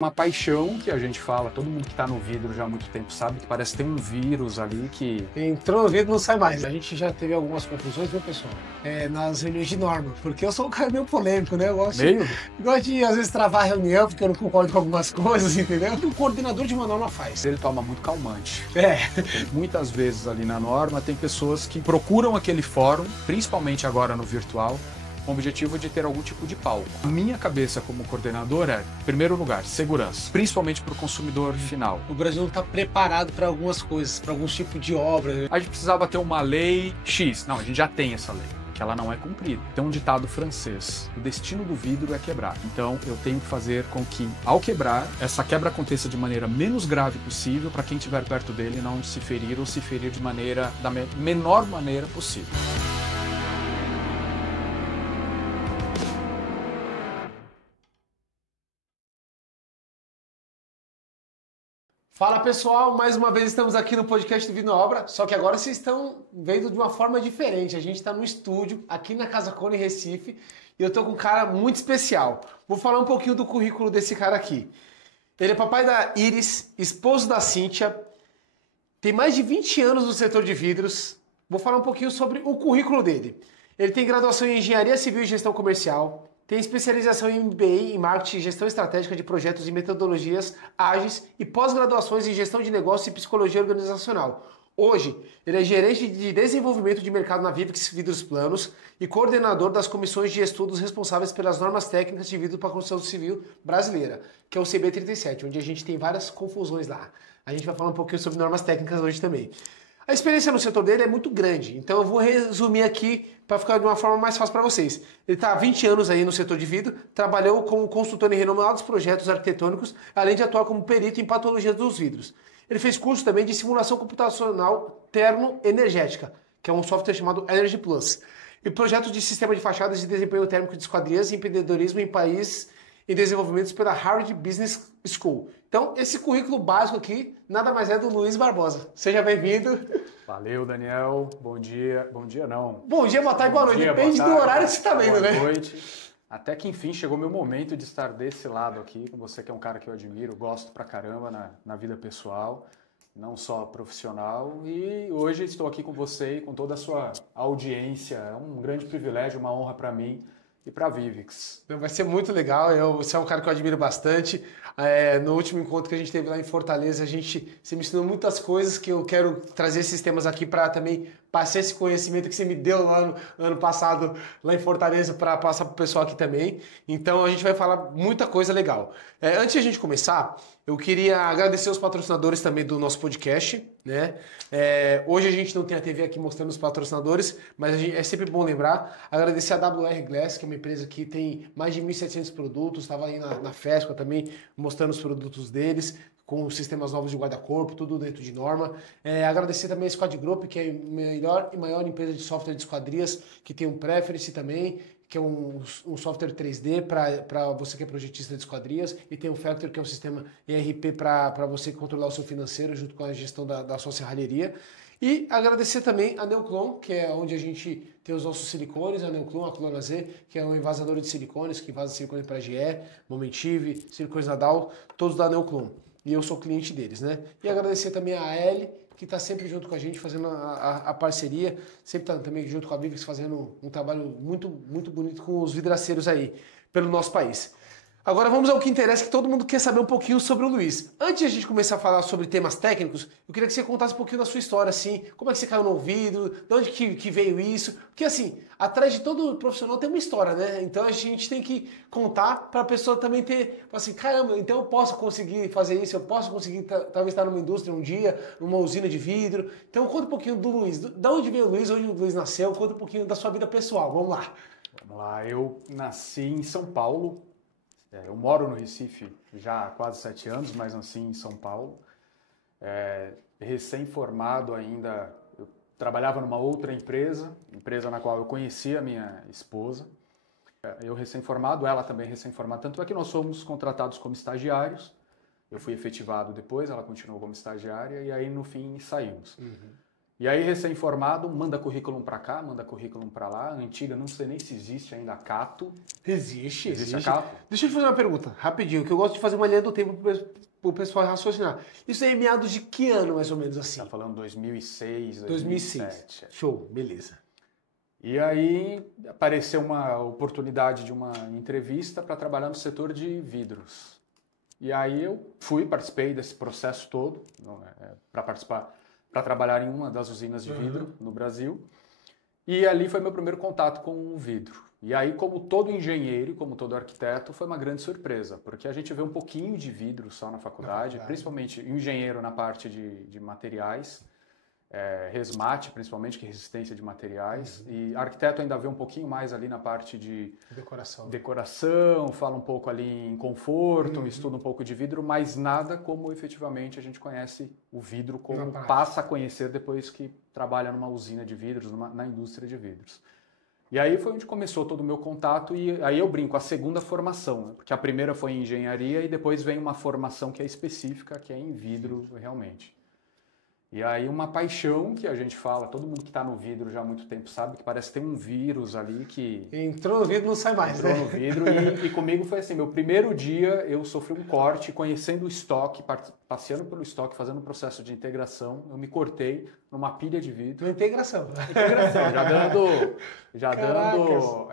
Uma paixão que a gente fala, todo mundo que está no vidro já há muito tempo sabe que parece que tem um vírus ali que... Entrou no vidro, não sai mais. A gente já teve algumas confusões, viu, pessoal? Nas reuniões de norma, porque eu sou um cara meio polêmico, né? Eu gosto de, às vezes, travar a reunião, porque eu não concordo com algumas coisas, entendeu? O que o coordenador de uma norma faz. Ele toma muito calmante. É. Muitas vezes ali na norma tem pessoas que procuram aquele fórum, principalmente agora no virtual, com o objetivo de ter algum tipo de palco. A minha cabeça como coordenador é, em primeiro lugar, segurança, principalmente para o consumidor final. O Brasil não está preparado para algumas coisas, para alguns tipos de obra. A gente precisava ter uma lei X. Não, a gente já tem essa lei, que ela não é cumprida. Tem um ditado francês: o destino do vidro é quebrar. Então eu tenho que fazer com que, ao quebrar, essa quebra aconteça de maneira menos grave possível para quem estiver perto dele não se ferir ou se ferir de maneira da menor maneira possível. Fala, pessoal, mais uma vez estamos aqui no podcast do Vidro na Obra, só que agora vocês estão vendo de uma forma diferente. A gente está no estúdio, aqui na Casa Cone, Recife, e eu tô com um cara muito especial. Vou falar um pouquinho do currículo desse cara aqui. Ele é papai da Iris, esposo da Cíntia, tem mais de 20 anos no setor de vidros. Vou falar um pouquinho sobre o currículo dele. Ele tem graduação em Engenharia Civil e Gestão Comercial, tem especialização em MBA em Marketing e Gestão Estratégica de Projetos e Metodologias Ágeis e pós-graduações em Gestão de Negócios e Psicologia Organizacional. Hoje, ele é gerente de desenvolvimento de mercado na Vivix Vidros Planos e coordenador das comissões de estudos responsáveis pelas normas técnicas de vidro para a construção civil brasileira, que é o CB37, onde a gente tem várias confusões lá. A gente vai falar um pouquinho sobre normas técnicas hoje também. A experiência no setor dele é muito grande, então eu vou resumir aqui para ficar de uma forma mais fácil para vocês. Ele está há 20 anos aí no setor de vidro, trabalhou como consultor em renomados projetos arquitetônicos, além de atuar como perito em patologias dos vidros. Ele fez curso também de simulação computacional termoenergética, que é um software chamado Energy Plus, e projetos de sistema de fachadas de desempenho térmico de esquadrias e empreendedorismo em países em desenvolvimento pela Harvard Business School. Então, esse currículo básico aqui nada mais é do Luiz Barbosa. Seja bem-vindo. Valeu, Daniel. Bom dia. Bom dia, não. Bom dia, boa tarde, boa noite. Dia, depende boa do tarde, horário que você está vendo, né? Boa noite. Até que enfim chegou meu momento de estar desse lado aqui, com você que é um cara que eu admiro, gosto pra caramba na vida pessoal, não só profissional. E hoje estou aqui com você e com toda a sua audiência. É um grande privilégio, uma honra para mim e para a Vivix. Vai ser muito legal, você é um cara que eu admiro bastante. No último encontro que a gente teve lá em Fortaleza, você me ensinou muitas coisas que eu quero trazer esses temas aqui para também passar esse conhecimento que você me deu lá no ano passado, lá em Fortaleza, para passar para o pessoal aqui também. Então a gente vai falar muita coisa legal. Antes de a gente começar, eu queria agradecer os patrocinadores também do nosso podcast, né? Hoje a gente não tem a TV aqui mostrando os patrocinadores, mas é sempre bom lembrar. Agradecer a WR Glass, que é uma empresa que tem mais de 1.700 produtos, estava aí na FESCO também mostrando os produtos deles, com sistemas novos de guarda-corpo, tudo dentro de norma. Agradecer também a Squad Group, que é a melhor e maior empresa de software de esquadrias, que tem um Preference também, que é um software 3D para você que é projetista de esquadrias, e tem o Factor, que é um sistema ERP para você controlar o seu financeiro junto com a gestão da sua serralheria. E agradecer também a Neoclon, que é onde a gente tem os nossos silicones, a Neoclon, a Clona Z, que é um envasador de silicones, que invasa silicone para GE, Momentive, Silicones Nadal, todos da Neoclon. E eu sou cliente deles, né? E agradecer também a AL, que está sempre junto com a gente, fazendo a parceria, sempre está também junto com a Vivix, fazendo um trabalho muito, muito bonito com os vidraceiros aí, pelo nosso país. Agora vamos ao que interessa, que todo mundo quer saber um pouquinho sobre o Luiz. Antes de a gente começar a falar sobre temas técnicos, eu queria que você contasse um pouquinho da sua história, assim, como é que você caiu no ouvido, de onde que veio isso, porque assim, atrás de todo profissional tem uma história, né? Então a gente tem que contar para a pessoa também ter, assim, caramba, então eu posso conseguir fazer isso, eu posso conseguir talvez estar numa indústria um dia, numa usina de vidro. Então conta um pouquinho do Luiz, de onde veio o Luiz, onde o Luiz nasceu, conta um pouquinho da sua vida pessoal, vamos lá. Vamos lá, eu nasci em São Paulo. Eu moro no Recife já há quase 7 anos, mas nasci em São Paulo. Recém-formado ainda, eu trabalhava numa outra empresa na qual eu conheci a minha esposa. Eu recém-formado, ela também recém-formada, tanto é que nós somos contratados como estagiários. Eu fui efetivado depois, ela continuou como estagiária e aí no fim saímos. E aí, recém-formado, manda currículo para cá, manda currículo para lá. Antiga, não sei nem se existe ainda a Cato. Existe. A Cato? Deixa eu te fazer uma pergunta, rapidinho, que eu gosto de fazer uma linha do tempo pro pessoal raciocinar. Isso aí é meados de que ano, mais ou menos assim? Tá falando 2006, 2006. 2007. Show, beleza. E aí apareceu uma oportunidade de uma entrevista para trabalhar no setor de vidros. E aí eu participei desse processo todo para trabalhar em uma das usinas de vidro no Brasil. E ali foi meu primeiro contato com o vidro. E aí, como todo engenheiro, como todo arquiteto, foi uma grande surpresa, porque a gente vê um pouquinho de vidro só na faculdade. Principalmente engenheiro na parte de materiais, resmate, principalmente, que é resistência de materiais. E arquiteto ainda vê um pouquinho mais ali na parte de decoração, fala um pouco ali em conforto, estuda um pouco de vidro, mas nada como efetivamente a gente conhece o vidro, como passa a conhecer depois que trabalha numa usina de vidros, na indústria de vidros. E aí foi onde começou todo o meu contato, e aí eu brinco, a segunda formação, né? Porque a primeira foi em engenharia e depois vem uma formação que é específica, que é em vidro realmente. E aí uma paixão que a gente fala, todo mundo que está no vidro já há muito tempo sabe que parece ter um vírus ali que... Entrou no vidro não sai mais, Entrou no vidro e comigo foi assim, meu primeiro dia eu sofri um corte, conhecendo o estoque, passeando pelo estoque, fazendo um processo de integração, eu me cortei numa pilha de vidro. Integração, já dando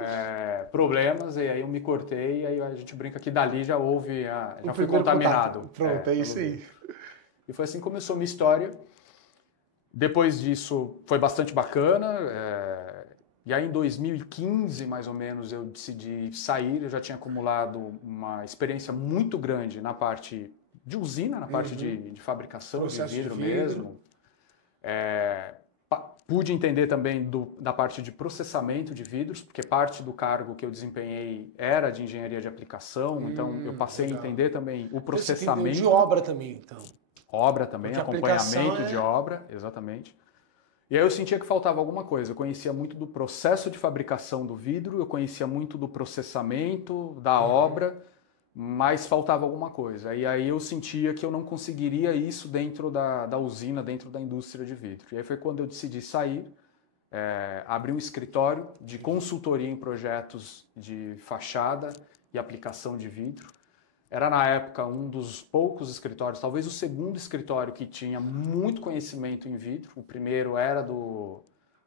problemas, e aí eu me cortei, e aí a gente brinca que dali já houve, já fui contaminado. Contato. Pronto, é isso aí. E foi assim que começou a minha história. Depois disso, foi bastante bacana. E aí, em 2015, mais ou menos, eu decidi sair. Eu já tinha acumulado uma experiência muito grande na parte de usina, na parte de fabricação, processo de vidro mesmo. Pude entender também da parte de processamento de vidros, porque parte do cargo que eu desempenhei era de engenharia de aplicação. Então, eu passei a entender também o processamento. De obra também, então. Obra também, acompanhamento de obra, exatamente. E aí eu sentia que faltava alguma coisa. Eu conhecia muito do processo de fabricação do vidro, eu conhecia muito do processamento da obra, mas faltava alguma coisa. E aí eu sentia que eu não conseguiria isso dentro da usina, dentro da indústria de vidro. E aí foi quando eu decidi sair, abrir um escritório de consultoria em projetos de fachada e aplicação de vidro. Era, na época, um dos poucos escritórios, talvez o segundo escritório que tinha muito conhecimento em vidro. O primeiro era do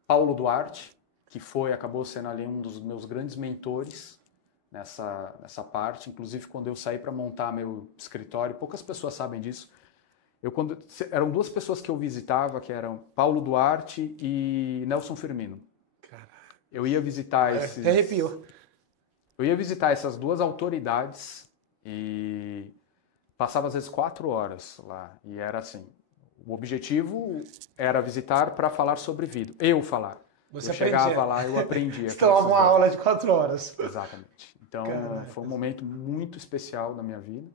Paulo Duarte, que acabou sendo ali um dos meus grandes mentores nessa parte. Inclusive, quando eu saí para montar meu escritório, poucas pessoas sabem disso. Eram duas pessoas que eu visitava, que eram Paulo Duarte e Nelson Firmino. Caraca. Eu ia visitar esses... Até arrepiou. Eu ia visitar essas duas autoridades e passava às vezes 4 horas lá. E era assim, o objetivo era visitar para falar sobre vidro. Eu falar. Você chegava lá, eu aprendia. Você tomava uma aula de 4 horas. Exatamente. Então, foi um momento muito especial da minha vida.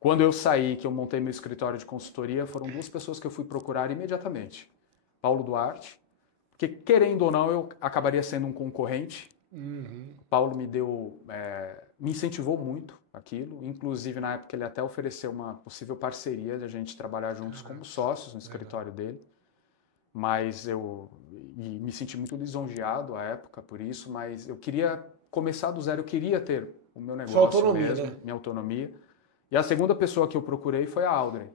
Quando eu saí, que eu montei meu escritório de consultoria, foram 2 pessoas que eu fui procurar imediatamente. Paulo Duarte, porque querendo ou não, eu acabaria sendo um concorrente. Paulo me incentivou muito aquilo, inclusive na época ele até ofereceu uma possível parceria de a gente trabalhar juntos como sócios no escritório dele, mas eu me senti muito lisonjeado à época por isso, mas eu queria começar do zero, eu queria ter o meu negócio autonomia, mesmo, né? Minha autonomia. E a segunda pessoa que eu procurei foi a Audrey.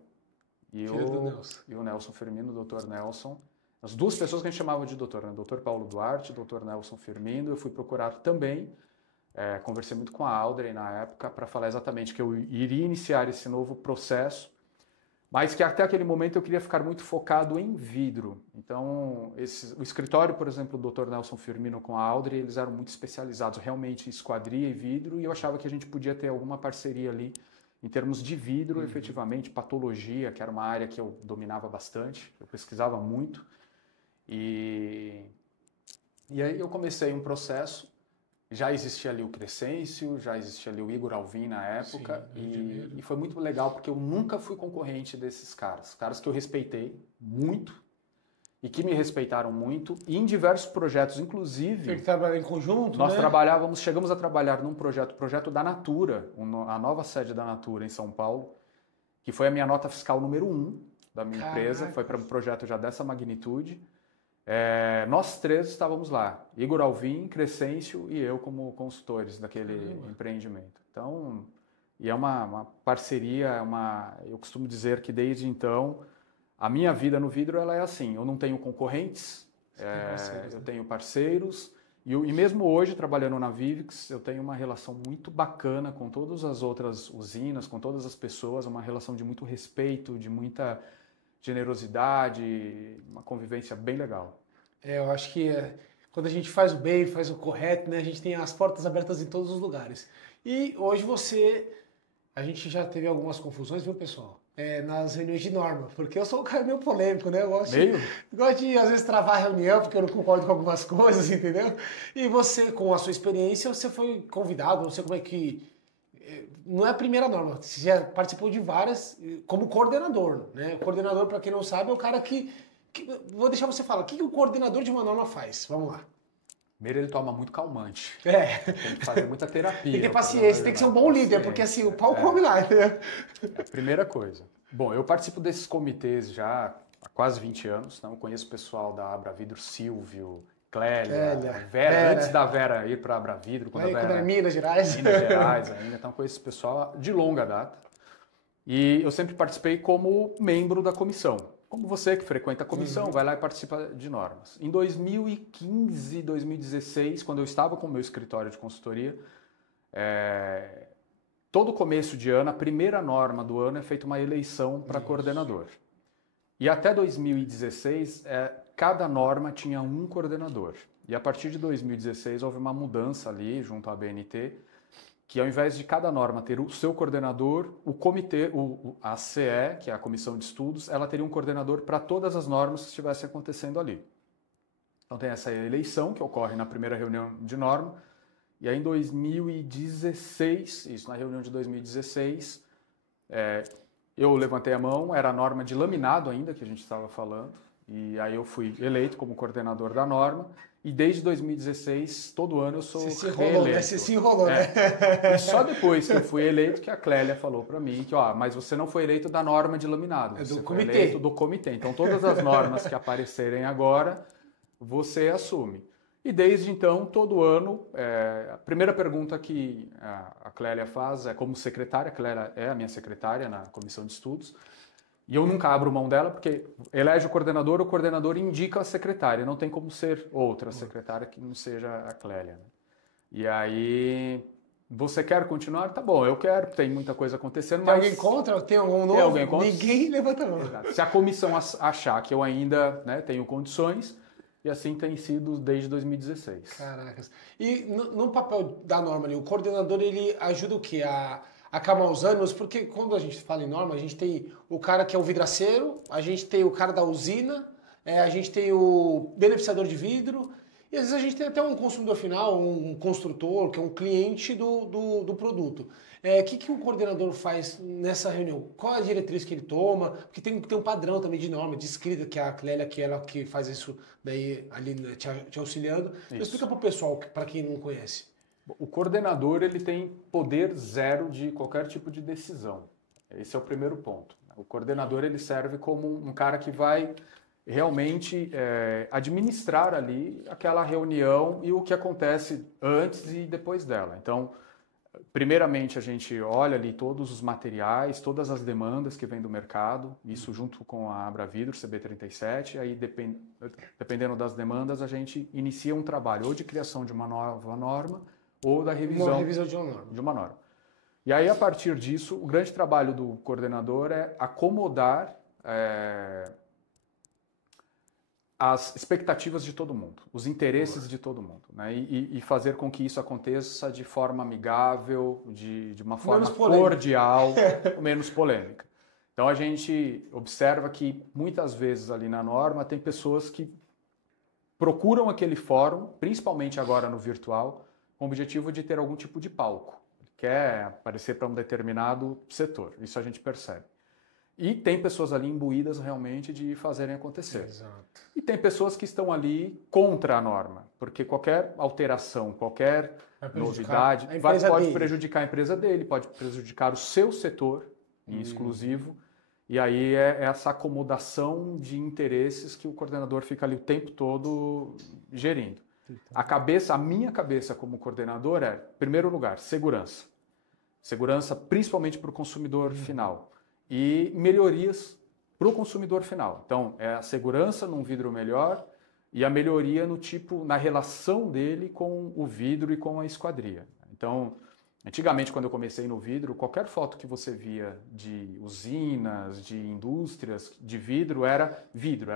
E o Nelson Firmino, o Dr. Nelson. As 2 pessoas que a gente chamava de doutor, né? Dr. Paulo Duarte, Dr. Nelson Firmino. Eu fui procurar também, conversei muito com a Audrey na época para falar exatamente que eu iria iniciar esse novo processo, mas que até aquele momento eu queria ficar muito focado em vidro. Então, o escritório, por exemplo, do Dr. Nelson Firmino com a Audrey, eles eram muito especializados realmente em esquadria e vidro, e eu achava que a gente podia ter alguma parceria ali em termos de vidro, efetivamente, patologia, que era uma área que eu dominava bastante, eu pesquisava muito. E aí eu comecei um processo, já existia ali o Crescêncio, já existia ali o Igor Alvim na época, e foi muito legal porque eu nunca fui concorrente desses caras que eu respeitei muito e que me respeitaram muito, e em diversos projetos, inclusive... Tem que trabalhar em conjunto, Nós chegamos a trabalhar num projeto da Natura, a nova sede da Natura em São Paulo, que foi a minha nota fiscal número 1 da minha empresa, foi para um projeto já dessa magnitude. Nós três estávamos lá, Igor Alvim, Crescêncio e eu como consultores daquele empreendimento. Então, e é uma parceria, eu costumo dizer que desde então, a minha vida no vidro ela é assim, eu não tenho concorrentes, eu tenho parceiros, e mesmo hoje, trabalhando na Vivix, eu tenho uma relação muito bacana com todas as outras usinas, com todas as pessoas, uma relação de muito respeito, de muita generosidade, uma convivência bem legal. Eu acho que quando a gente faz o bem, faz o correto, né, a gente tem as portas abertas em todos os lugares. E hoje a gente já teve algumas confusões, viu, pessoal? Nas reuniões de norma, porque eu sou um cara meio polêmico, né? Eu gosto de, às vezes, travar a reunião, porque eu não concordo com algumas coisas, entendeu? E você, com a sua experiência, você foi convidado, não sei como é que... Não é a primeira norma, você já participou de várias como coordenador, né? O coordenador, para quem não sabe, é o cara que... Vou deixar você falar, o que o coordenador de uma norma faz? Vamos lá. Primeiro, ele toma muito calmante. Tem que fazer muita terapia. Tem que ter paciência, tem que ser um bom líder, porque assim, o pau come lá, entendeu? É a primeira coisa. Bom, eu participo desses comitês já há quase 20 anos, então eu conheço o pessoal da Abravidro, Silvio, Clélia, Vera, antes da Vera ir para a Abravidro, quando era Minas Gerais. Minas Gerais ainda, então conheço esse pessoal de longa data. E eu sempre participei como membro da comissão. Como você que frequenta a comissão, vai lá e participa de normas. Em 2015, 2016, quando eu estava com o meu escritório de consultoria, todo começo de ano, a primeira norma do ano é feita uma eleição para coordenador. E até 2016, cada norma tinha um coordenador. E a partir de 2016 houve uma mudança ali junto à BNT, que ao invés de cada norma ter o seu coordenador, o comitê, a CE, que é a Comissão de Estudos, ela teria um coordenador para todas as normas que estivessem acontecendo ali. Então tem essa eleição que ocorre na primeira reunião de norma, e aí em 2016, na reunião de 2016, eu levantei a mão, era a norma de laminado ainda, que a gente estava falando, e aí eu fui eleito como coordenador da norma, e desde 2016, todo ano eu sou reeleito. Você se enrolou, né? E só depois que eu fui eleito que a Clélia falou para mim que, mas você não foi eleito da norma de laminado, você foi eleito do comitê. Então todas as normas que aparecerem agora, você assume. E desde então, todo ano, a primeira pergunta que a Clélia faz é como secretária, a Clélia é a minha secretária na comissão de estudos, e eu nunca abro mão dela, porque elege o coordenador indica a secretária, não tem como ser outra secretária que não seja a Clélia. Né? E aí, você quer continuar? Tá bom, eu quero, tem muita coisa acontecendo, mas... Tem alguém contra? Tem algum novo? Alguém contra? Ninguém levanta a mão. Se a comissão achar que eu ainda tenho condições, e assim tem sido desde 2016. Caracas. E no papel da norma ali, o coordenador, ele ajuda o quê? A acalmar os ânimos, porque quando a gente fala em norma, a gente tem o cara que é o vidraceiro, a gente tem o cara da usina, a gente tem o beneficiador de vidro, e às vezes a gente tem até um consumidor final, um construtor, que é um cliente do produto. O que o coordenador faz nessa reunião? Qual a diretriz que ele toma? Porque tem um padrão também de norma, de escrita, que é a Clélia, que ela que faz isso daí ali te auxiliando. Então, explica para o pessoal, para quem não conhece. O coordenador ele tem poder zero de qualquer tipo de decisão. Esse é o primeiro ponto. O coordenador ele serve como um cara que vai realmente administrar ali aquela reunião e o que acontece antes e depois dela. Então, primeiramente a gente olha ali todos os materiais, todas as demandas que vêm do mercado, isso junto com a Abravidro, CB37, aí dependendo das demandas a gente inicia um trabalho ou de criação de uma nova norma ou da revisão de uma norma. E aí, a partir disso, o grande trabalho do coordenador é acomodar as expectativas de todo mundo, os interesses de todo mundo, né? E fazer com que isso aconteça de forma amigável, de uma forma cordial, menos polêmica. Então, a gente observa que, muitas vezes ali na norma, tem pessoas que procuram aquele fórum, principalmente agora no virtual, com o objetivo de ter algum tipo de palco. Quer aparecer para um determinado setor, isso a gente percebe. E tem pessoas ali imbuídas realmente de fazerem acontecer. Exato. E tem pessoas que estão ali contra a norma, porque qualquer alteração, qualquer novidade pode prejudicar a empresa dele, pode prejudicar o seu setor em exclusivo. E aí é essa acomodação de interesses que o coordenador fica ali o tempo todo gerindo. A minha cabeça como coordenador é, em primeiro lugar, segurança. Segurança principalmente para o consumidor final. E melhorias para o consumidor final. Então, é a segurança num vidro melhor e a melhoria no tipo, na relação dele com o vidro e com a esquadria. Então, antigamente, quando eu comecei no vidro, qualquer foto que você via de usinas, de indústrias, de vidro, era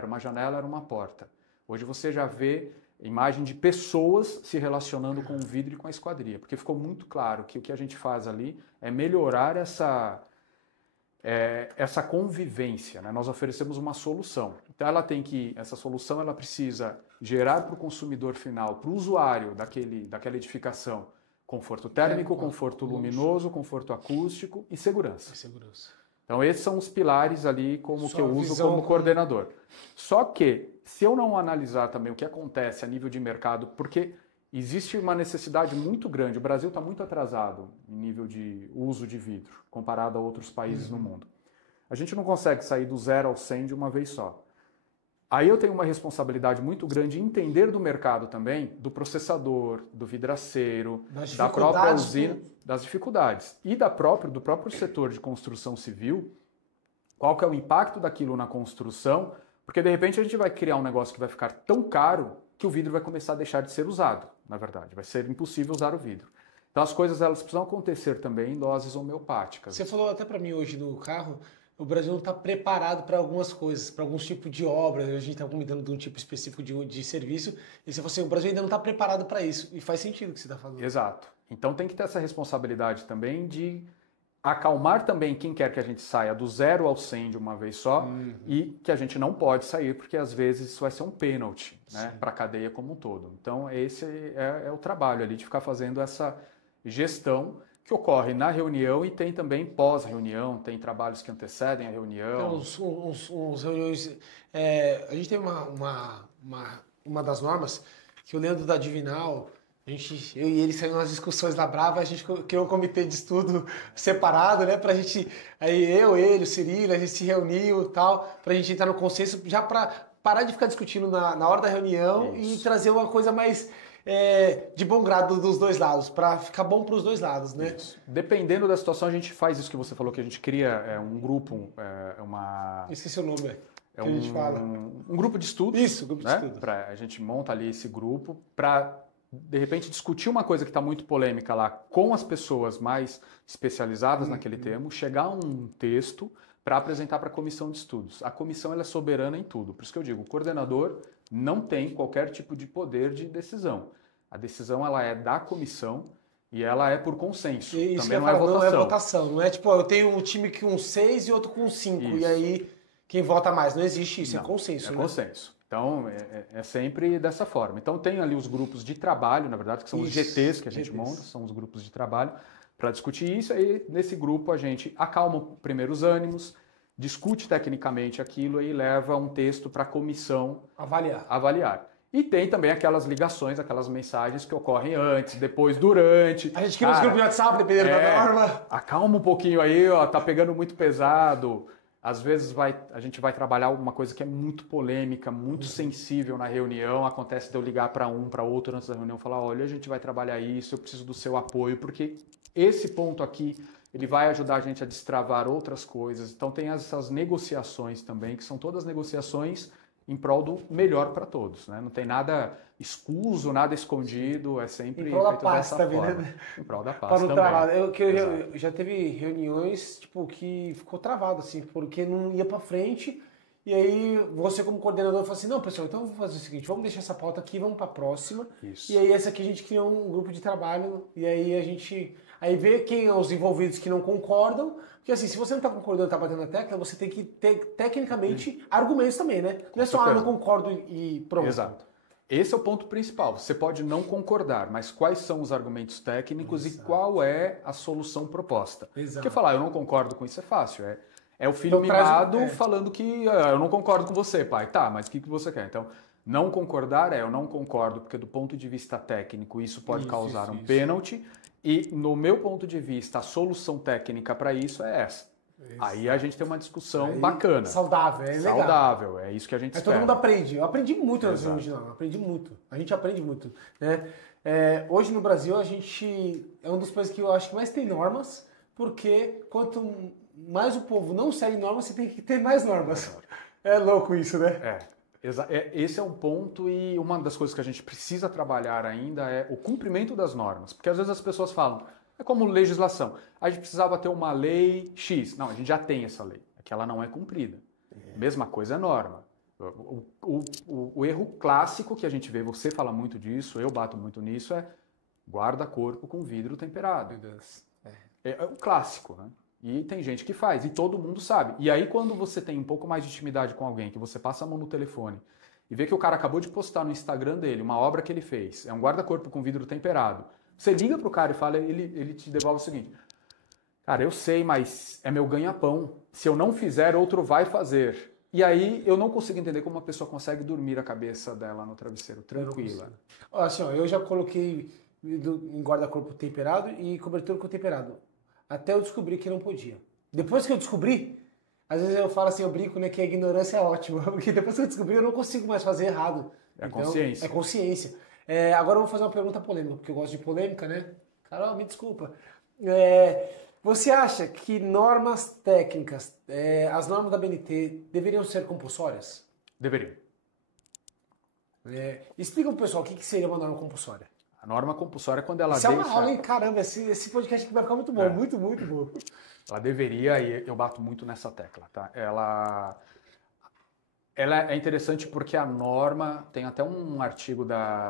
uma janela, era uma porta. Hoje você já vê imagem de pessoas se relacionando com o vidro e com a esquadria, porque ficou muito claro que o que a gente faz ali é melhorar essa convivência, né? Nós oferecemos uma solução. Então essa solução ela precisa gerar para o consumidor final, para o usuário daquela edificação, conforto térmico, conforto luminoso, conforto acústico e segurança. Então esses são os pilares ali que eu uso como coordenador. Só que se eu não analisar também o que acontece a nível de mercado, porque existe uma necessidade muito grande, o Brasil está muito atrasado em nível de uso de vidro, comparado a outros países no mundo. A gente não consegue sair do 0 ao 100 de uma vez só. Aí eu tenho uma responsabilidade muito grande em entender do mercado também, do processador, do vidraceiro, da própria usina, das dificuldades. E do próprio setor de construção civil, qual que é o impacto daquilo na construção, porque de repente a gente vai criar um negócio que vai ficar tão caro que o vidro vai começar a deixar de ser usado, na verdade. Vai ser impossível usar o vidro. Então as coisas elas precisam acontecer também em doses homeopáticas. Você falou até para mim hoje no carro, o Brasil não está preparado para algumas coisas, para alguns tipos de obras. A gente está comentando de um tipo específico de serviço. E você falou assim, o Brasil ainda não está preparado para isso. E faz sentido o que você está falando. Exato. Então tem que ter essa responsabilidade também de acalmar também quem quer que a gente saia do 0 ao 100 de uma vez só e que a gente não pode sair porque às vezes isso vai ser um pênalti, né, para a cadeia como um todo. Então esse é o trabalho ali de ficar fazendo essa gestão que ocorre na reunião e tem também pós-reunião, tem trabalhos que antecedem a reunião. Então, uns reuniões... a gente tem uma das normas que o Leandro da Divinal, eu e ele saímos nas discussões lá bravas, a gente criou um comitê de estudo separado, né, pra gente... Aí ele, o Cirilo, a gente se reuniu e tal, pra gente entrar no consenso, já pra parar de ficar discutindo na hora da reunião e trazer uma coisa mais... de bom grado dos dois lados, para ficar bom para os dois lados, né? Isso. Dependendo da situação, a gente faz isso que você falou, que a gente cria um grupo, Esqueci o nome, que a gente fala. Um grupo de estudos. Isso, grupo de estudos. A gente monta ali esse grupo para, de repente, discutir uma coisa que está muito polêmica lá com as pessoas mais especializadas naquele tema, chegar a um texto para apresentar para a comissão de estudos. A comissão ela é soberana em tudo. Por isso que eu digo, o coordenador não tem qualquer tipo de poder de decisão. A decisão ela é da comissão e ela é por consenso. Isso também não é votação. Não é votação. Não é tipo, eu tenho um time com 6 e outro com 5. E aí quem vota mais. Não existe isso, é consenso. É consenso. Então é sempre dessa forma. Então tem ali os grupos de trabalho, na verdade, que são os GTs que a gente monta, são os grupos de trabalho para discutir isso. Aí nesse grupo a gente acalma primeiro os ânimos, discute tecnicamente aquilo e leva um texto para a comissão avaliar. E tem também aquelas ligações, aquelas mensagens que ocorrem antes, depois, durante. A gente cria uns grupos de WhatsApp, dependendo da norma. Acalma um pouquinho aí, ó, tá pegando muito pesado. Às vezes a gente vai trabalhar uma coisa que é muito polêmica, muito sensível na reunião. Acontece de eu ligar para outro antes da reunião e falar, olha, a gente vai trabalhar isso, eu preciso do seu apoio, porque esse ponto aqui ele vai ajudar a gente a destravar outras coisas. Então tem essas negociações também, que são todas negociações em prol do melhor para todos, né? Não tem nada escuso, nada escondido, é sempre em prol da feito paz dessa também, forma. Né? Em prol da paz também. Eu já teve reuniões tipo, que ficou travado, assim, porque não ia para frente. E aí você como coordenador falou assim, não, pessoal, então vamos fazer o seguinte, vamos deixar essa pauta aqui, vamos para a próxima. Isso. E aí essa aqui a gente criou um grupo de trabalho e aí a gente... Aí vê quem são os envolvidos que não concordam, porque assim, se você não está concordando, está batendo na tecla, você tem que ter, tecnicamente, argumentos também, né? Não é só, não concordo e pronto. Exato. Esse é o ponto principal. Você pode não concordar, mas quais são os argumentos técnicos e qual é a solução proposta? Exato. Porque falar, eu não concordo com isso é fácil. É o filho mimado falando que eu não concordo com você, pai. Tá, mas o que você quer? Então, não concordar eu não concordo, porque do ponto de vista técnico isso pode causar um pênalti. E, no meu ponto de vista, a solução técnica para isso é essa. Aí a gente tem uma discussão Aí, bacana. Saudável, é legal. Saudável, é isso que a gente Aí espera. todo mundo aprende. Eu aprendi muito na Exato. original, aprendi muito. A gente aprende muito, né? Hoje no Brasil a gente é um dos países que eu acho que mais tem normas, porque quanto mais o povo não segue normas, você tem que ter mais normas. É louco isso, né? Esse é um ponto, e uma das coisas que a gente precisa trabalhar ainda é o cumprimento das normas. Porque às vezes as pessoas falam, é como legislação, a gente precisava ter uma lei X. Não, a gente já tem essa lei, é que ela não é cumprida. Mesma coisa é norma. O erro clássico que a gente vê, você fala muito disso, eu bato muito nisso, é guarda-corpo com vidro temperado. Meu Deus. É o clássico, né? E tem gente que faz, e todo mundo sabe. E aí, quando você tem um pouco mais de intimidade com alguém, que você passa a mão no telefone e vê que o cara acabou de postar no Instagram dele uma obra que ele fez, é um guarda-corpo com vidro temperado, você liga pro cara e fala, ele te devolve o seguinte: cara, eu sei, mas é meu ganha-pão. Se eu não fizer, outro vai fazer. E aí, eu não consigo entender como uma pessoa consegue dormir a cabeça dela no travesseiro, tranquila. Assim, ó, eu já coloquei em guarda-corpo temperado e cobertura com temperado. Até eu descobri que não podia. Depois que eu descobri, às vezes eu falo assim, eu brinco, né, que a ignorância é ótima, porque depois que eu descobri eu não consigo mais fazer errado. É consciência. É consciência. Agora eu vou fazer uma pergunta polêmica, porque eu gosto de polêmica, né? Carol, me desculpa. Você acha que normas técnicas, as normas da BNT, deveriam ser compulsórias? Deveriam. Explica pro pessoal o que seria uma norma compulsória. A norma compulsória é quando ela Isso é deixa... uma aula, hein? Caramba, esse podcast aqui vai ficar muito bom, muito, muito bom. Ela deveria, e eu bato muito nessa tecla, tá? Ela é interessante porque a norma, tem até um artigo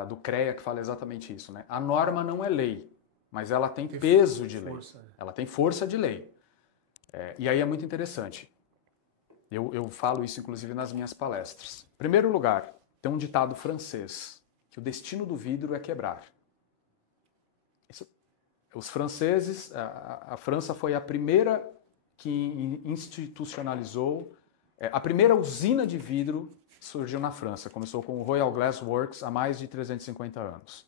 do CREA que fala exatamente isso, né? A norma não é lei, mas ela tem peso de lei. Ela tem força de lei. E aí é muito interessante. Eu falo isso, inclusive, nas minhas palestras. Em primeiro lugar, tem um ditado francês, que o destino do vidro é quebrar. Os franceses, a França foi a primeira que institucionalizou, a primeira usina de vidro surgiu na França, começou com o Royal Glass Works há mais de 350 anos.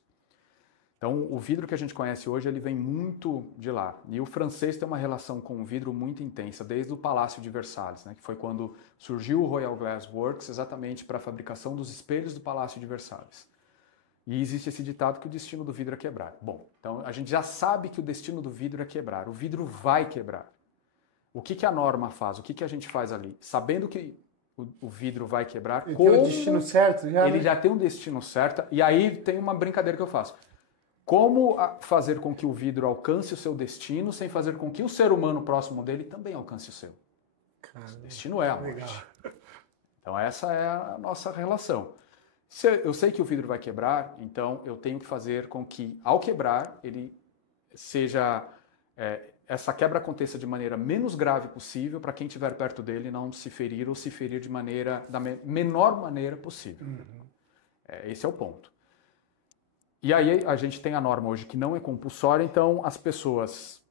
Então, o vidro que a gente conhece hoje, ele vem muito de lá. E o francês tem uma relação com o vidro muito intensa, desde o Palácio de Versalhes, né, que foi quando surgiu o Royal Glass Works, exatamente para a fabricação dos espelhos do Palácio de Versalhes. E existe esse ditado que o destino do vidro é quebrar. Bom, então a gente já sabe que o destino do vidro é quebrar. O vidro vai quebrar. O que a norma faz? O que a gente faz ali? Sabendo que o vidro vai quebrar, Ele tem o destino certo? Ele já tem um destino certo. E aí tem uma brincadeira que eu faço. Como fazer com que o vidro alcance o seu destino sem fazer com que o ser humano próximo dele também alcance o seu? Caramba, o destino é a morte. legal. Então essa é a nossa relação. Eu sei que o vidro vai quebrar, então eu tenho que fazer com que, ao quebrar, ele seja... essa quebra aconteça de maneira menos grave possível para quem estiver perto dele não se ferir ou se ferir da menor maneira possível. Esse é o ponto. E aí a gente tem a norma hoje que não é compulsória, então as pessoas,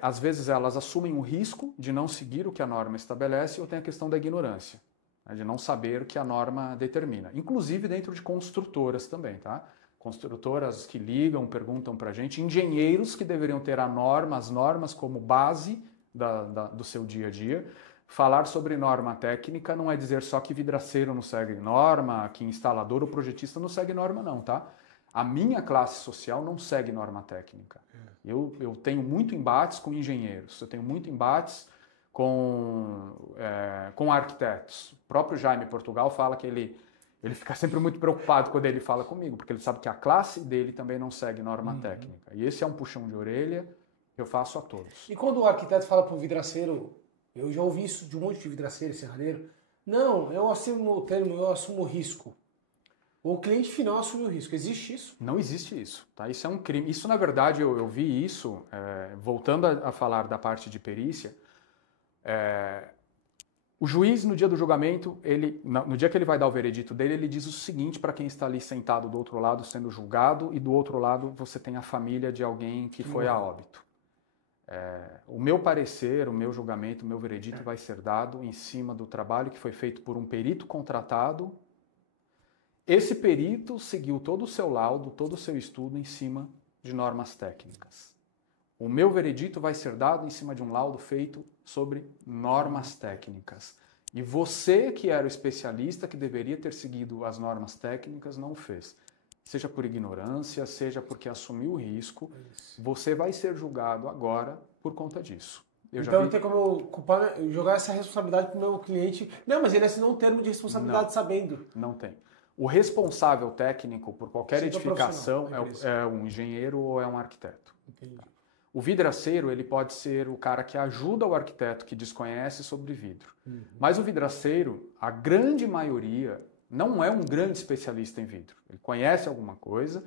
às vezes elas assumem o risco de não seguir o que a norma estabelece, ou tem a questão da ignorância, né, de não saber o que a norma determina. Inclusive dentro de construtoras também, tá? Construtoras que ligam, perguntam para a gente, engenheiros que deveriam ter as normas como base do seu dia a dia. Falar sobre norma técnica não é dizer só que vidraceiro não segue norma, que instalador ou projetista não segue norma não, tá? A minha classe social não segue norma técnica. Eu tenho muito embates com engenheiros, eu tenho muito embates com arquitetos. O próprio Jaime Portugal fala que ele fica sempre muito preocupado quando ele fala comigo, porque ele sabe que a classe dele também não segue norma técnica. E esse é um puxão de orelha que eu faço a todos. E quando o arquiteto fala para o vidraceiro, eu já ouvi isso de um monte de vidraceiro, serradeiro, não, eu assumo o termo, eu assumo o risco. O cliente final assume o risco. Existe isso? Não existe isso. Tá? Isso é um crime. Isso, na verdade, eu vi isso, voltando a falar da parte de perícia, o juiz, no dia do julgamento, no dia que ele vai dar o veredito dele, ele diz o seguinte para quem está ali sentado do outro lado sendo julgado, e do outro lado você tem a família de alguém que foi a óbito. O meu parecer, o meu julgamento, o meu veredito vai ser dado em cima do trabalho que foi feito por um perito contratado. Esse perito seguiu todo o seu laudo, todo o seu estudo em cima de normas técnicas. O meu veredito vai ser dado em cima de um laudo feito sobre normas técnicas. E você, que era o especialista, que deveria ter seguido as normas técnicas, não o fez. Seja por ignorância, seja porque assumiu o risco, você vai ser julgado agora por conta disso. Então não tem como eu culpar, jogar essa responsabilidade para o meu cliente. Não, mas ele assinou um termo de responsabilidade sabendo. Não tem. O responsável técnico por qualquer edificação é um engenheiro ou é um arquiteto. Entendi. O vidraceiro, ele pode ser o cara que ajuda o arquiteto que desconhece sobre vidro. Mas o vidraceiro, a grande maioria, não é um grande especialista em vidro. Ele conhece alguma coisa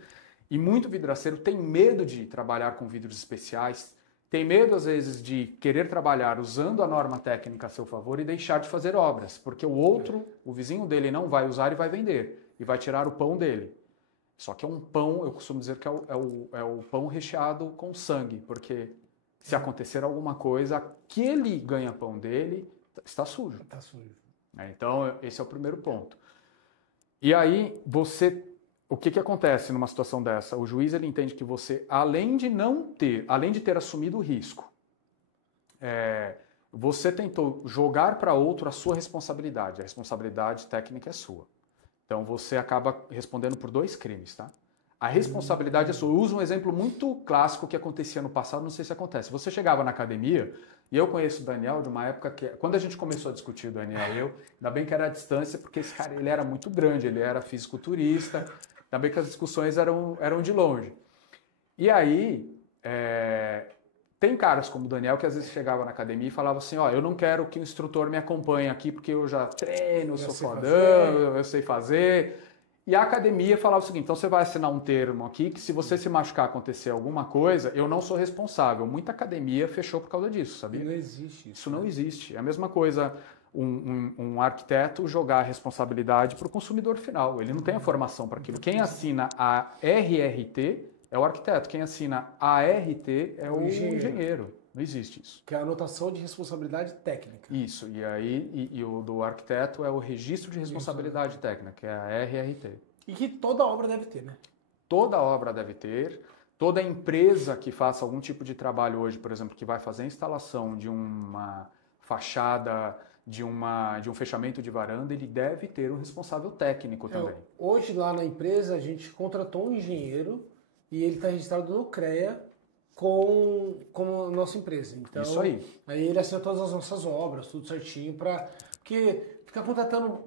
e muito vidraceiro tem medo de trabalhar com vidros especiais, tem medo, às vezes, de querer trabalhar usando a norma técnica a seu favor e deixar de fazer obras, porque o outro, o vizinho dele, não vai usar e vai vender, e vai tirar o pão dele. Só que é um pão, eu costumo dizer que é o pão recheado com sangue, porque se acontecer alguma coisa, aquele ganha-pão dele está sujo. Está sujo. Então, esse é o primeiro ponto. E aí, o que acontece numa situação dessa? O juiz ele entende que você, além de ter assumido o risco, você tentou jogar para outro a sua responsabilidade. A responsabilidade técnica é sua. Então você acaba respondendo por 2 crimes, tá? A responsabilidade é sua. Eu uso um exemplo muito clássico que acontecia no passado, não sei se acontece. Você chegava na academia, e eu conheço o Daniel de uma época que, quando a gente começou a discutir o Daniel e eu, ainda bem que era à distância, porque esse cara ele era muito grande, ele era fisiculturista, ainda bem que as discussões eram de longe. E aí, tem caras como o Daniel que às vezes chegava na academia e falava assim, eu não quero que o instrutor me acompanhe aqui porque eu já treino, eu sou fodão, eu sei fazer. E a academia falava o seguinte, então você vai assinar um termo aqui que se você se machucar, acontecer alguma coisa, eu não sou responsável. Muita academia fechou por causa disso, sabia? Não existe isso. Isso não existe. É a mesma coisa um arquiteto jogar a responsabilidade para o consumidor final. Ele não tem a formação para aquilo. Quem assina a RRT é o arquiteto. Quem assina a ART é o engenheiro. Não existe isso. Que é a anotação de responsabilidade técnica. Isso. E aí, o do arquiteto é o registro de responsabilidade técnica, que é a RRT. E que toda obra deve ter, né? Toda obra deve ter. Toda empresa que faça algum tipo de trabalho hoje, por exemplo, que vai fazer a instalação de uma fachada, de um fechamento de varanda, ele deve ter um responsável técnico também. Hoje lá na empresa a gente contratou um engenheiro e ele está registrado no CREA com a nossa empresa. Então, isso aí. Aí ele assina todas as nossas obras, tudo certinho, porque ficar contratando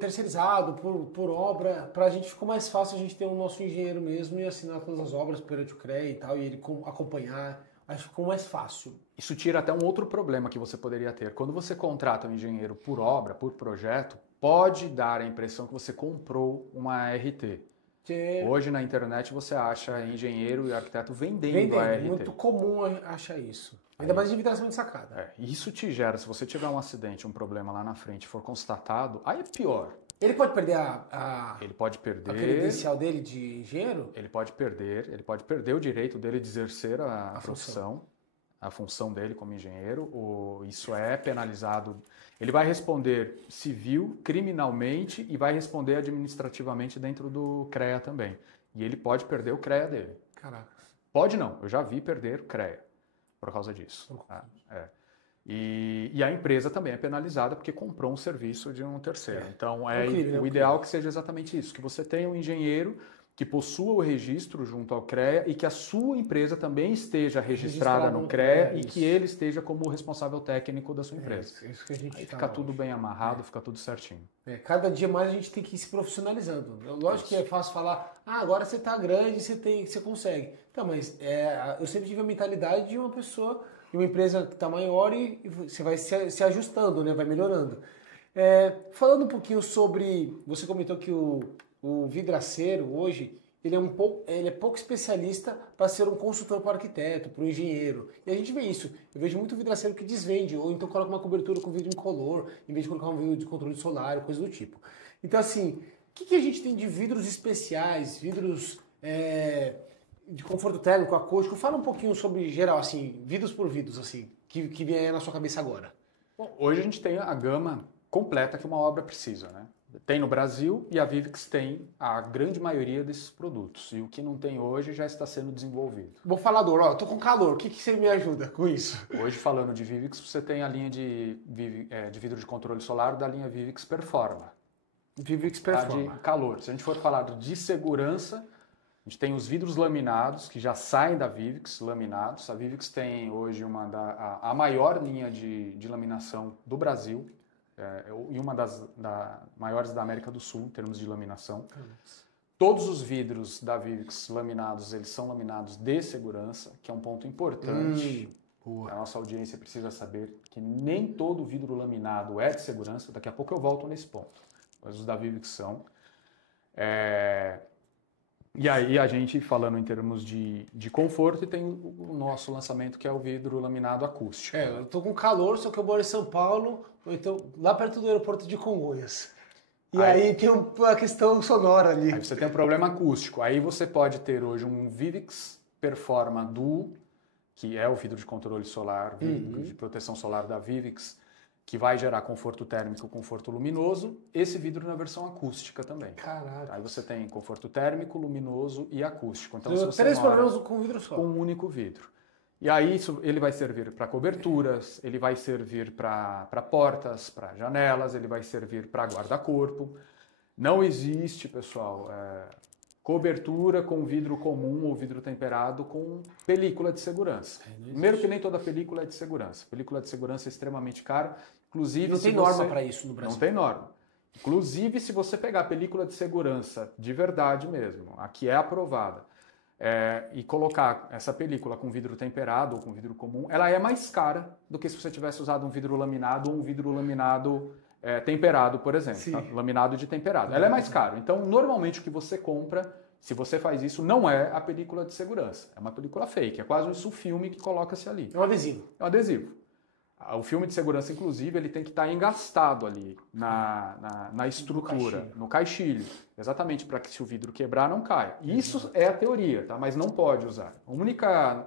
terceirizado por obra, para a gente ficou mais fácil a gente ter o nosso engenheiro mesmo e assinar todas as obras perante o CREA e tal, e ele acompanhar. Acho que ficou mais fácil. Isso tira até um outro problema que você poderia ter. Quando você contrata um engenheiro por obra, por projeto, pode dar a impressão que você comprou uma ART. Hoje na internet você acha engenheiro e arquiteto vendendo a ART. É muito comum achar isso. Ainda mais de vidração de sacada. Isso te gera, se você tiver um acidente, um problema lá na frente, for constatado, aí é pior. Ele pode perder ele pode perder a credencial dele de engenheiro? Ele pode perder o direito dele de exercer a profissão, a função dele como engenheiro. Isso é penalizado. Ele vai responder civil, criminalmente e vai responder administrativamente dentro do CREA também. E ele pode perder o CREA dele. Caraca. Pode não, eu já vi perder o CREA por causa disso. E a empresa também é penalizada porque comprou um serviço de um terceiro. Então, o ideal é que seja exatamente isso, que você tenha um engenheiro que possua o registro junto ao CREA e que a sua empresa também esteja registrada no CREA e que ele esteja como responsável técnico da sua empresa. Isso que a gente fica tudo bem amarrado, fica tudo certinho. Cada dia mais a gente tem que ir se profissionalizando. Lógico que é fácil falar, agora você está grande, você consegue. Então, mas eu sempre tive a mentalidade de uma pessoa, de uma empresa que está maior e você vai se ajustando, né? Vai melhorando. Falando um pouquinho sobre, você comentou que o vidraceiro hoje, ele é pouco especialista para ser um consultor para o arquiteto, para o engenheiro. E a gente vê isso. Eu vejo muito vidraceiro que desvende, ou então coloca uma cobertura com vidro incolor, em vez de colocar um vidro de controle solar, coisa do tipo. Então, assim, o que a gente tem de vidros especiais, vidros de conforto térmico, acústico? Fala um pouquinho sobre geral, assim, vidros por vidros, assim, que vem aí na sua cabeça agora. Bom, hoje a gente tem a gama completa que uma obra precisa, né? Tem no Brasil e a Vivix tem a grande maioria desses produtos. E o que não tem hoje já está sendo desenvolvido. Vou falar dor, ó, tô com calor, o que você me ajuda com isso? Hoje, falando de Vivix, você tem a linha de vidro de controle solar da linha Vivix Performa. Vivix Tá? Performa. De calor. Se a gente for falar de segurança, a gente tem os vidros laminados, que já saem da Vivix, laminados. A Vivix tem hoje a maior linha de laminação do Brasil. E uma das maiores da América do Sul, em termos de laminação. Todos os vidros da Vivix laminados, eles são laminados de segurança, que é um ponto importante. A nossa audiência precisa saber que nem todo vidro laminado é de segurança. Daqui a pouco eu volto nesse ponto. Mas os da Vivix são. E aí a gente, falando em termos de conforto, tem o nosso lançamento, que é o vidro laminado acústico. Eu tô com calor, só que eu moro em São Paulo, ou então lá perto do aeroporto de Congonhas. E aí tem uma questão sonora ali. Aí você tem um problema acústico. Aí você pode ter hoje um Vivix Performa Duo, que é o vidro de controle solar, vidro de proteção solar da Vivix, que vai gerar conforto térmico, conforto luminoso. Esse vidro na versão acústica também. Caraca. Aí você tem conforto térmico, luminoso e acústico. Então, Tem se você 3 mora problemas com vidro só. com um único vidro. E aí ele vai servir para coberturas, ele vai servir para portas, para janelas, ele vai servir para guarda-corpo. Não existe, pessoal, cobertura com vidro comum ou vidro temperado com película de segurança. Primeiro que nem toda película é de segurança. Película de segurança é extremamente cara. Inclusive, Não tem norma para isso no Brasil. Não tem norma. Inclusive, se você pegar a película de segurança de verdade mesmo, a que é aprovada, e colocar essa película com vidro temperado ou com vidro comum, ela é mais cara do que se você tivesse usado um vidro laminado ou um vidro laminado temperado, por exemplo. Tá? Laminado de temperado. Ela é mais cara. Então, normalmente, o que você compra, se você faz isso, não é a película de segurança. É uma película fake. É quase um sulfilme que coloca-se ali. É um adesivo. É um adesivo. O filme de segurança, inclusive, ele tem que estar engastado ali na estrutura, no caixilho. Exatamente, para que se o vidro quebrar, não caia. Isso é a teoria, tá? Mas não pode usar. A única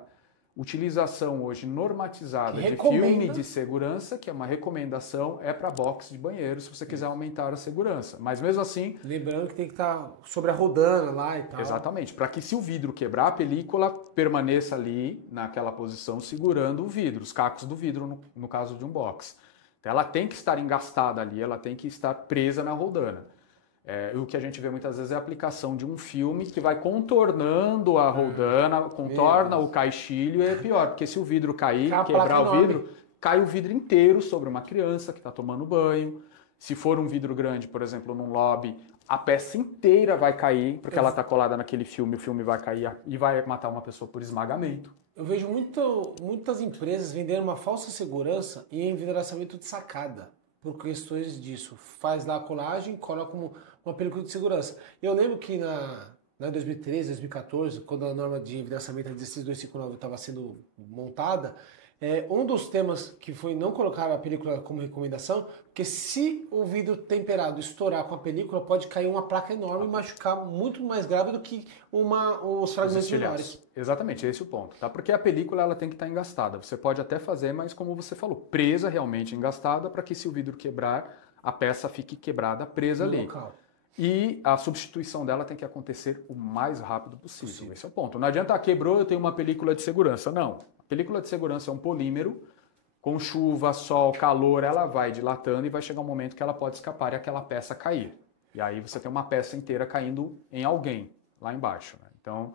utilização hoje normatizada de filme de segurança, que é uma recomendação, é para box de banheiro, se você quiser aumentar a segurança. Mas mesmo assim... Lembrando que tem que estar sobre a rodana lá e tal. Exatamente, para que se o vidro quebrar, a película permaneça ali naquela posição segurando o vidro, os cacos do vidro, no caso de um box. Então ela tem que estar engastada ali, ela tem que estar presa na rodana. O que a gente vê muitas vezes é a aplicação de um filme que vai contornando a roldana, contorna o caixilho, e é pior, porque se o vidro cair, quebrar o vidro, cai o vidro inteiro sobre uma criança que está tomando banho. Se for um vidro grande, por exemplo, num lobby, a peça inteira vai cair, porque ela está colada naquele filme, o filme vai cair e vai matar uma pessoa por esmagamento. Eu vejo muitas empresas vendendo uma falsa segurança e envidraçamento de sacada. Por questões disso. Faz lá a colagem, coloca como uma película de segurança. Eu lembro que na 2013, 2014, quando a norma de envidraçamento 16259 estava sendo montada, um dos temas que foi não colocar a película como recomendação, porque se o vidro temperado estourar com a película, pode cair uma placa enorme e machucar muito mais grave do que os fragmentos menores. Exatamente, esse é o ponto. Tá? Porque a película ela tem que estar engastada. Você pode até fazer, mas como você falou, presa realmente engastada, para que se o vidro quebrar, a peça fique quebrada, presa ali. Local. E a substituição dela tem que acontecer o mais rápido possível. Esse é o ponto. Não adianta, quebrou, eu tenho uma película de segurança. Não. A película de segurança é um polímero, com chuva, sol, calor, ela vai dilatando e vai chegar um momento que ela pode escapar e aquela peça cair. E aí você tem uma peça inteira caindo em alguém, lá embaixo. Né? Então,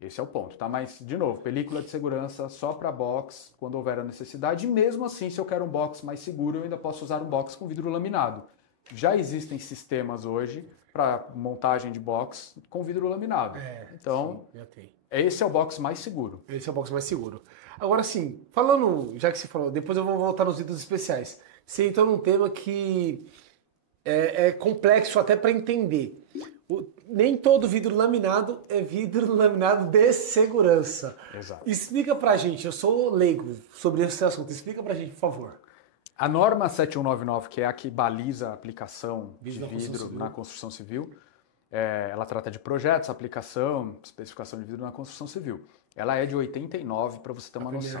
esse é o ponto. Tá? Mas, de novo, película de segurança só para box, quando houver a necessidade. E mesmo assim, se eu quero um box mais seguro, eu ainda posso usar um box com vidro laminado. Já existem sistemas hoje para montagem de box com vidro laminado. Então, sim, já tem. Esse é o box mais seguro. Esse é o box mais seguro. Agora sim, falando, já que você falou, depois eu vou voltar nos vidros especiais. Você entrou num tema que é complexo até para entender. Nem todo vidro laminado é vidro laminado de segurança. Exato. Explica pra gente, eu sou leigo sobre esse assunto, explica pra gente, por favor. A norma 7199, que é a que baliza a aplicação de vidro na construção civil, ela trata de projetos, aplicação, especificação de vidro na construção civil. Ela é de 89, para você ter uma noção.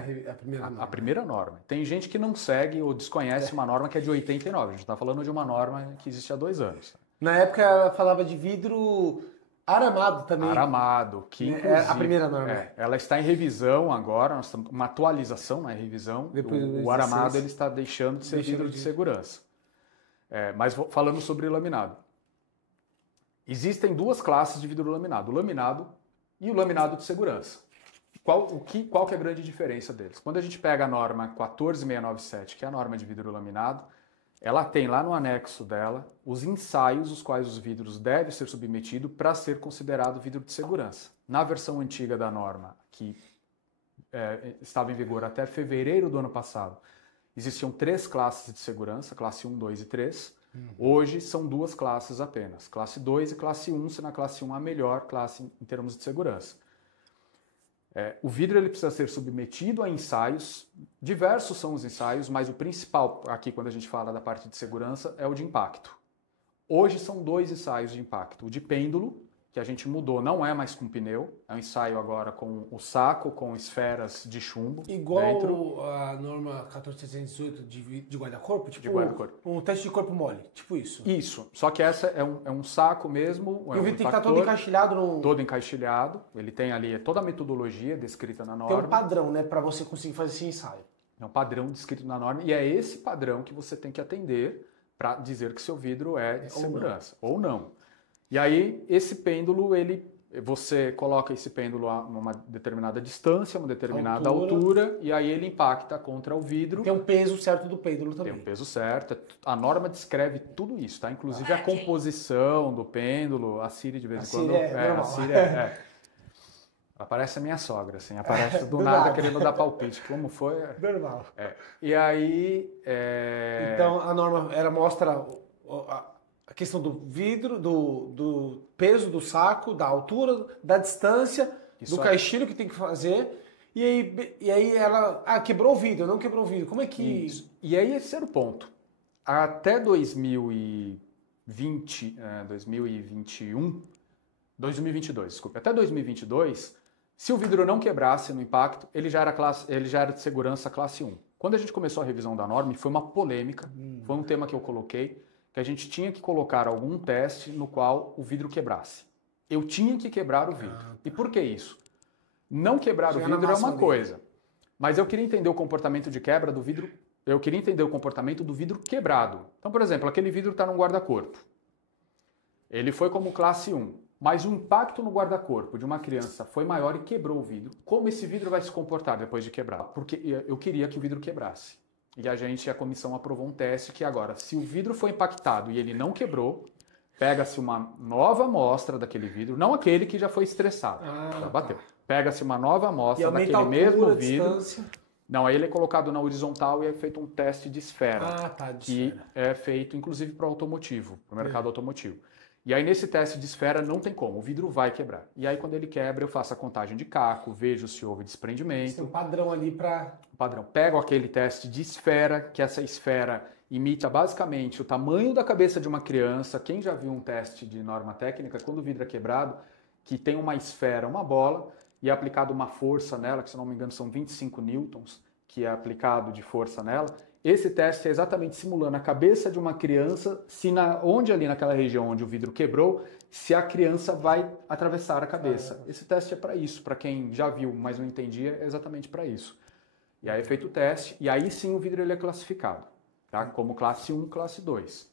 A primeira norma. Tem gente que não segue ou desconhece uma norma que é de 89. A gente está falando de uma norma que existe há 2 anos. Na época ela falava de vidro aramado também. Aramado, que inclusive... É a primeira norma. Ela está em revisão agora, nós estamos uma atualização na revisão. Depois do O aramado 16. ele está deixando de ser vidro de segurança. Mas falando sobre laminado. Existem duas classes de vidro laminado, o laminado e o laminado de segurança. Qual que é a grande diferença deles? Quando a gente pega a norma 14697, que é a norma de vidro laminado, ela tem lá no anexo dela os ensaios os quais os vidros devem ser submetidos para ser considerado vidro de segurança. Na versão antiga da norma, que estava em vigor até fevereiro do ano passado, existiam 3 classes de segurança, classe 1, 2 e 3. Hoje são 2 classes apenas, classe 2 e classe 1, sendo a classe 1 a melhor classe em termos de segurança. O vidro ele precisa ser submetido a ensaios, diversos são os ensaios, mas o principal aqui quando a gente fala da parte de segurança é o de impacto. Hoje são 2 ensaios de impacto, o de pêndulo, que a gente mudou, não é mais com pneu, é um ensaio agora com o saco, com esferas de chumbo. Igual dentro. a norma 14618 de guarda-corpo? Tipo De guarda-corpo. um teste de corpo mole, tipo isso. Isso, só que essa é um saco mesmo. E o vidro tem que estar todo encaixilhado no... Todo encaixilhado, ele tem ali toda a metodologia descrita na norma. Tem um padrão, né, para você conseguir fazer esse ensaio. É um padrão descrito na norma e é esse padrão que você tem que atender para dizer que seu vidro é de segurança ou não. E aí esse pêndulo, você coloca esse pêndulo a uma determinada distância, uma determinada altura e aí ele impacta contra o vidro. Tem um peso certo do pêndulo também. Tem um peso certo. A norma descreve tudo isso, tá? Inclusive a composição do pêndulo, a Siri de vez em quando. A Siri aparece a minha sogra, assim, aparece do nada querendo dar palpite. Como foi? Normal. E aí... Então a norma mostra a questão do vidro, do peso do saco, da altura, da distância, do caixilho que tem que fazer. E aí ela... quebrou o vidro, não quebrou o vidro. Como é que... Isso. E aí esse era o ponto. Até 2022, desculpe. Até 2022, se o vidro não quebrasse no impacto, ele já era de segurança classe 1. Quando a gente começou a revisão da norma, foi uma polêmica, foi um tema que eu coloquei, que a gente tinha que colocar algum teste no qual o vidro quebrasse. Eu tinha que quebrar o vidro. E por que isso? Não quebrar o vidro é uma coisa, mas eu queria entender o comportamento de quebra do vidro, eu queria entender o comportamento do vidro quebrado. Então, por exemplo, aquele vidro está num guarda-corpo. Ele foi como classe 1, mas o impacto no guarda-corpo de uma criança foi maior e quebrou o vidro. Como esse vidro vai se comportar depois de quebrar? Porque eu queria que o vidro quebrasse. E a comissão aprovou um teste que agora, se o vidro foi impactado e ele não quebrou, pega-se uma nova amostra daquele vidro, não aquele que já foi estressado, já bateu. Pega-se uma nova amostra daquele mesmo vidro. Não, aí ele é colocado na horizontal e é feito um teste de esfera, que é feito inclusive para o automotivo, para o mercado automotivo. E aí nesse teste de esfera não tem como, o vidro vai quebrar. E aí quando ele quebra eu faço a contagem de caco, vejo se houve desprendimento. Tem um padrão ali para... Padrão. Pego aquele teste de esfera, que essa esfera imita basicamente o tamanho da cabeça de uma criança. Quem já viu um teste de norma técnica, quando o vidro é quebrado, que tem uma esfera, uma bola, e é aplicado uma força nela, que se não me engano são 25 newtons, que é aplicado de força nela. Esse teste é exatamente simulando a cabeça de uma criança, onde ali naquela região onde o vidro quebrou, se a criança vai atravessar a cabeça. Esse teste é para isso, para quem já viu, mas não entendia, é exatamente para isso. E aí é feito o teste, e aí sim o vidro ele é classificado, tá? Como classe 1, classe 2.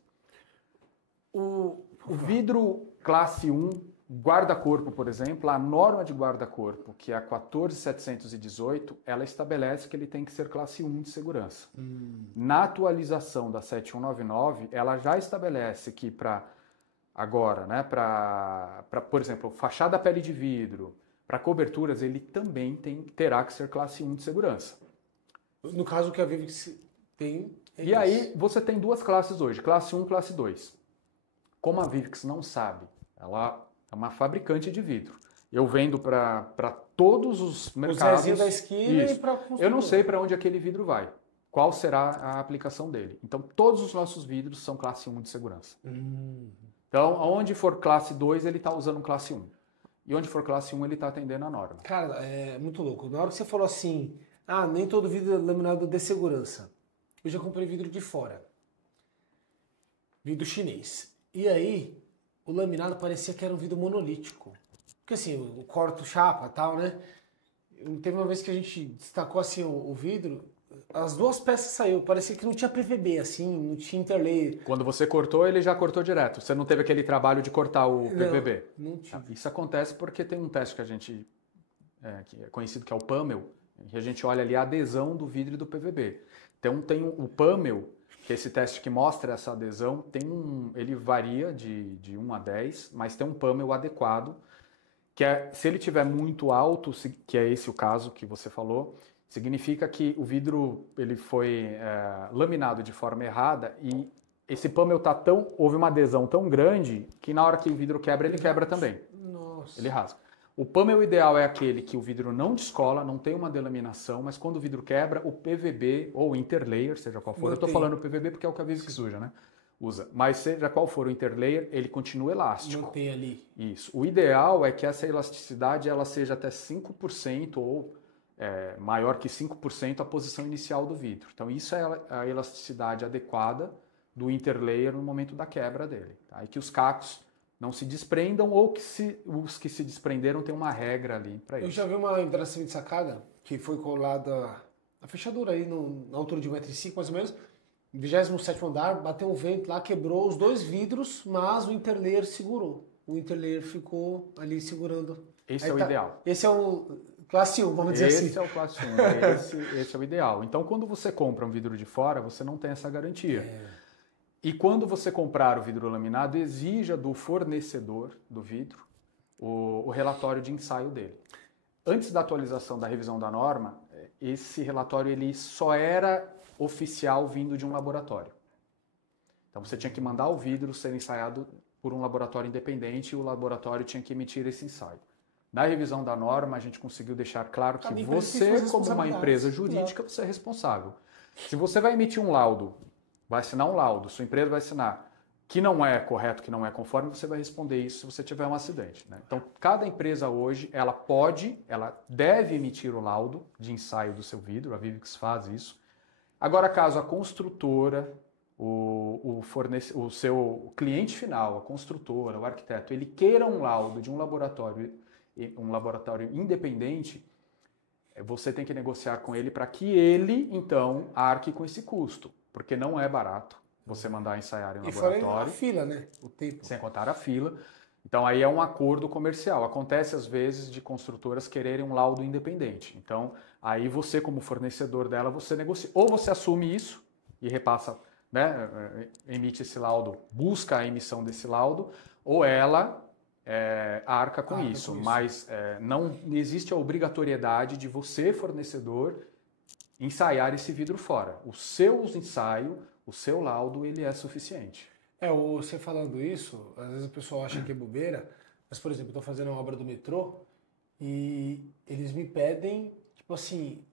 O vidro classe 1, guarda-corpo, por exemplo, a norma de guarda-corpo, que é a 14718, ela estabelece que ele tem que ser classe 1 de segurança. Na atualização da 7199, ela já estabelece que para agora, né, por exemplo, fachada pele de vidro, para coberturas, ele também terá que ser classe 1 de segurança. No caso que a Vivix tem... E aí você tem 2 classes hoje, classe 1 e classe 2. Como a Vivix não sabe, ela é uma fabricante de vidro. Eu vendo para todos os mercados. O Zezinho da esquina e para Eu não sei para onde aquele vidro vai. Qual será a aplicação dele. Então, todos os nossos vidros são classe 1 de segurança. Então, onde for classe 2, ele está usando classe 1. E onde for classe 1, ele está atendendo a norma. Cara, é muito louco. Na hora que você falou assim, nem todo vidro é laminado de segurança. Eu já comprei vidro de fora. Vidro chinês. E aí, o laminado parecia que era um vidro monolítico. Porque assim, eu corto chapa e tal, né? Teve uma vez que a gente destacou assim o vidro, as duas peças saiu, parecia que não tinha PVB, assim, não tinha interlayer. Quando você cortou, ele já cortou direto. Você não teve aquele trabalho de cortar o PVB. Não tive. Isso acontece porque tem um teste que a gente, que é conhecido, que é o PAMEL, que a gente olha ali a adesão do vidro e do PVB. Então tem o PAMEL, que é esse teste que mostra essa adesão, ele varia de 1 a 10, mas tem um PAMEL adequado, que é, se ele tiver muito alto, que é esse o caso que você falou, significa que o vidro ele foi laminado de forma errada e esse pâmel houve uma adesão tão grande que na hora que o vidro quebra, ele quebra também. Nossa. Ele rasga. O pâmel ideal é aquele que o vidro não descola, não tem uma delaminação, mas quando o vidro quebra, o PVB ou interlayer, seja qual for, eu estou falando PVB porque é o que a Vivix suja, né? Usa. Mas seja qual for o interlayer, ele continua elástico. Mantém ali. Isso. O ideal é que essa elasticidade ela seja até 5% ou maior que 5% a posição inicial do vidro. Então isso é a elasticidade adequada do interlayer no momento da quebra dele. Tá? E que os cacos não se desprendam ou que os que se desprenderam tem uma regra ali para isso. Eu já vi uma vidraça de sacada que foi colada a fechadura aí na altura de 1,5 m mais ou menos, 27º andar, bateu um vento lá, quebrou os dois vidros, mas o interlayer segurou. O interlayer ficou ali segurando. Esse aí é o ideal. Esse é o classe 1, vamos dizer assim. Esse é o classe 1, esse é o ideal. Então, quando você compra um vidro de fora, você não tem essa garantia. E quando você comprar o vidro laminado, exija do fornecedor do vidro o relatório de ensaio dele. Antes da atualização da revisão da norma, esse relatório ele só era oficial vindo de um laboratório. Então você tinha que mandar o vidro ser ensaiado por um laboratório independente e o laboratório tinha que emitir esse ensaio. Na revisão da norma, a gente conseguiu deixar claro que você, como uma empresa jurídica, você é responsável. Se você vai emitir um laudo, vai assinar um laudo, sua empresa vai assinar que não é correto, que não é conforme, você vai responder isso se você tiver um acidente. Né? Então, cada empresa hoje, ela deve emitir o laudo de ensaio do seu vidro, a Vivix faz isso. Agora, caso a construtora, o seu cliente final, a construtora, o arquiteto, ele queira um laudo de um laboratório independente, você tem que negociar com ele para que ele, então, arque com esse custo, porque não é barato você mandar ensaiar em um laboratório. E fora a fila, né? O tempo. Sem contar a fila. Então aí é um acordo comercial. Acontece às vezes de construtoras quererem um laudo independente. Então aí você como fornecedor dela, você negocia. Ou você assume isso e repassa, né, emite esse laudo, busca a emissão desse laudo, ou ela arca com isso. Mas não existe a obrigatoriedade de você, fornecedor, ensaiar esse vidro fora. O seu ensaio, o seu laudo, ele é suficiente. Você falando isso, às vezes o pessoal acha que é bobeira, mas, por exemplo, eu estou fazendo uma obra do metrô e eles me pedem, tipo assim,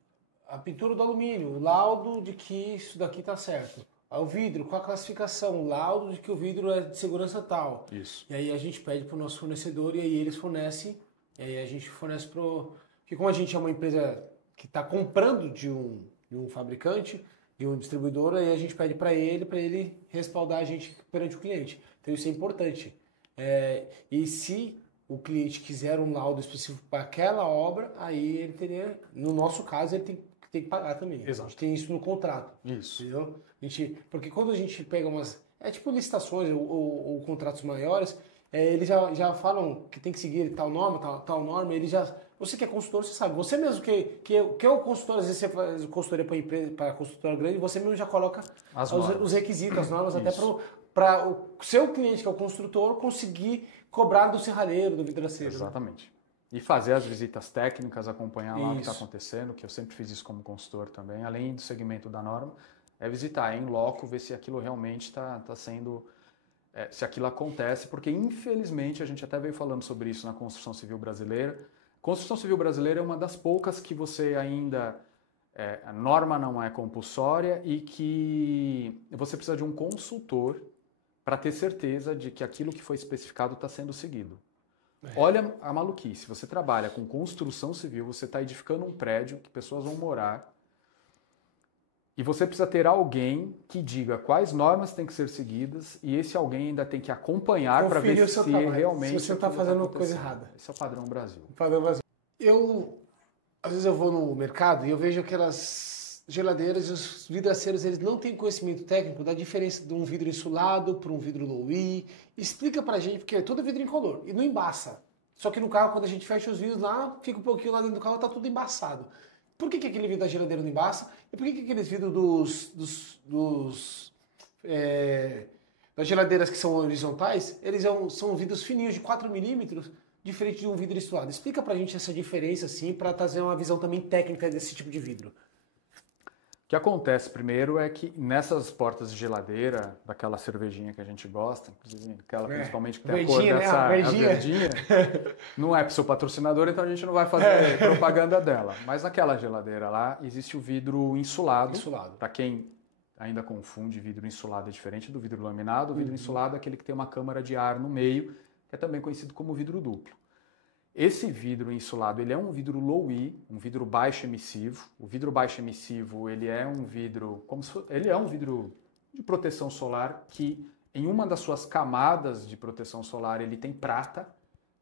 a pintura do alumínio, o laudo de que isso daqui está certo. O vidro, com a classificação, o laudo de que o vidro é de segurança tal. Isso. E aí a gente pede para o nosso fornecedor e aí eles fornecem, e aí a gente fornece para o... Porque como a gente é uma empresa que está comprando de um fabricante, de um distribuidor, aí a gente pede para ele respaldar a gente perante o cliente. Então isso é importante. E se o cliente quiser um laudo específico para aquela obra, aí ele teria, no nosso caso, ele tem que pagar também. Exato. A gente tem isso no contrato. Isso. Entendeu? Porque quando a gente pega umas... tipo licitações ou contratos maiores, eles já falam que tem que seguir tal norma, tal norma, ele já... Você que é consultor, você sabe. Você mesmo que é o consultor, às vezes você faz consultoria para empresa, para consultora grande, você mesmo já coloca os requisitos, as normas, até para o seu cliente, que é o construtor, conseguir cobrar do serralheiro, do vidraceiro. Exatamente. Né? E fazer as visitas técnicas, acompanhar lá o que está acontecendo, que eu sempre fiz isso como consultor também, além do segmento da norma, visitar em loco, ver se aquilo realmente está sendo... se aquilo acontece, porque infelizmente, a gente até veio falando sobre isso na construção civil brasileira. Construção civil brasileira é uma das poucas que você ainda... a norma não é compulsória e que você precisa de um consultor para ter certeza de que aquilo que foi especificado está sendo seguido. Olha a maluquice, você trabalha com construção civil, você está edificando um prédio que pessoas vão morar E você precisa ter alguém que diga quais normas têm que ser seguidas e esse alguém ainda tem que acompanhar para ver se realmente se você está fazendo coisa errada. Esse é o padrão Brasil. Padrão Brasil. Às vezes eu vou no mercado e eu vejo aquelas geladeiras e os vidraceiros, eles não têm conhecimento técnico da diferença de um vidro insulado para um vidro low-E. Explica pra gente, porque é todo vidro incolor e não embaça. Só que no carro, quando a gente fecha os vidros lá, fica um pouquinho lá dentro do carro, tá tudo embaçado. Por que aquele vidro da geladeira não embaça? E por que aqueles vidros das geladeiras que são horizontais, eles são vidros fininhos de 4 milímetros, diferente de um vidro insulado? Explica pra gente essa diferença, assim, para trazer uma visão também técnica desse tipo de vidro. O que acontece primeiro é que nessas portas de geladeira, daquela cervejinha que a gente gosta, inclusive aquela principalmente que tem a cor dessa, a verdinha, não é para o seu patrocinador, então a gente não vai fazer propaganda dela. Mas naquela geladeira lá existe o vidro insulado. Para quem ainda confunde, vidro insulado é diferente do vidro laminado. O vidro insulado é aquele que tem uma câmara de ar no meio, que é também conhecido como vidro duplo. Esse vidro insulado, ele é um vidro low-E, um vidro baixo emissivo. O vidro baixo emissivo, ele é um vidro de proteção solar que em uma das suas camadas de proteção solar ele tem prata,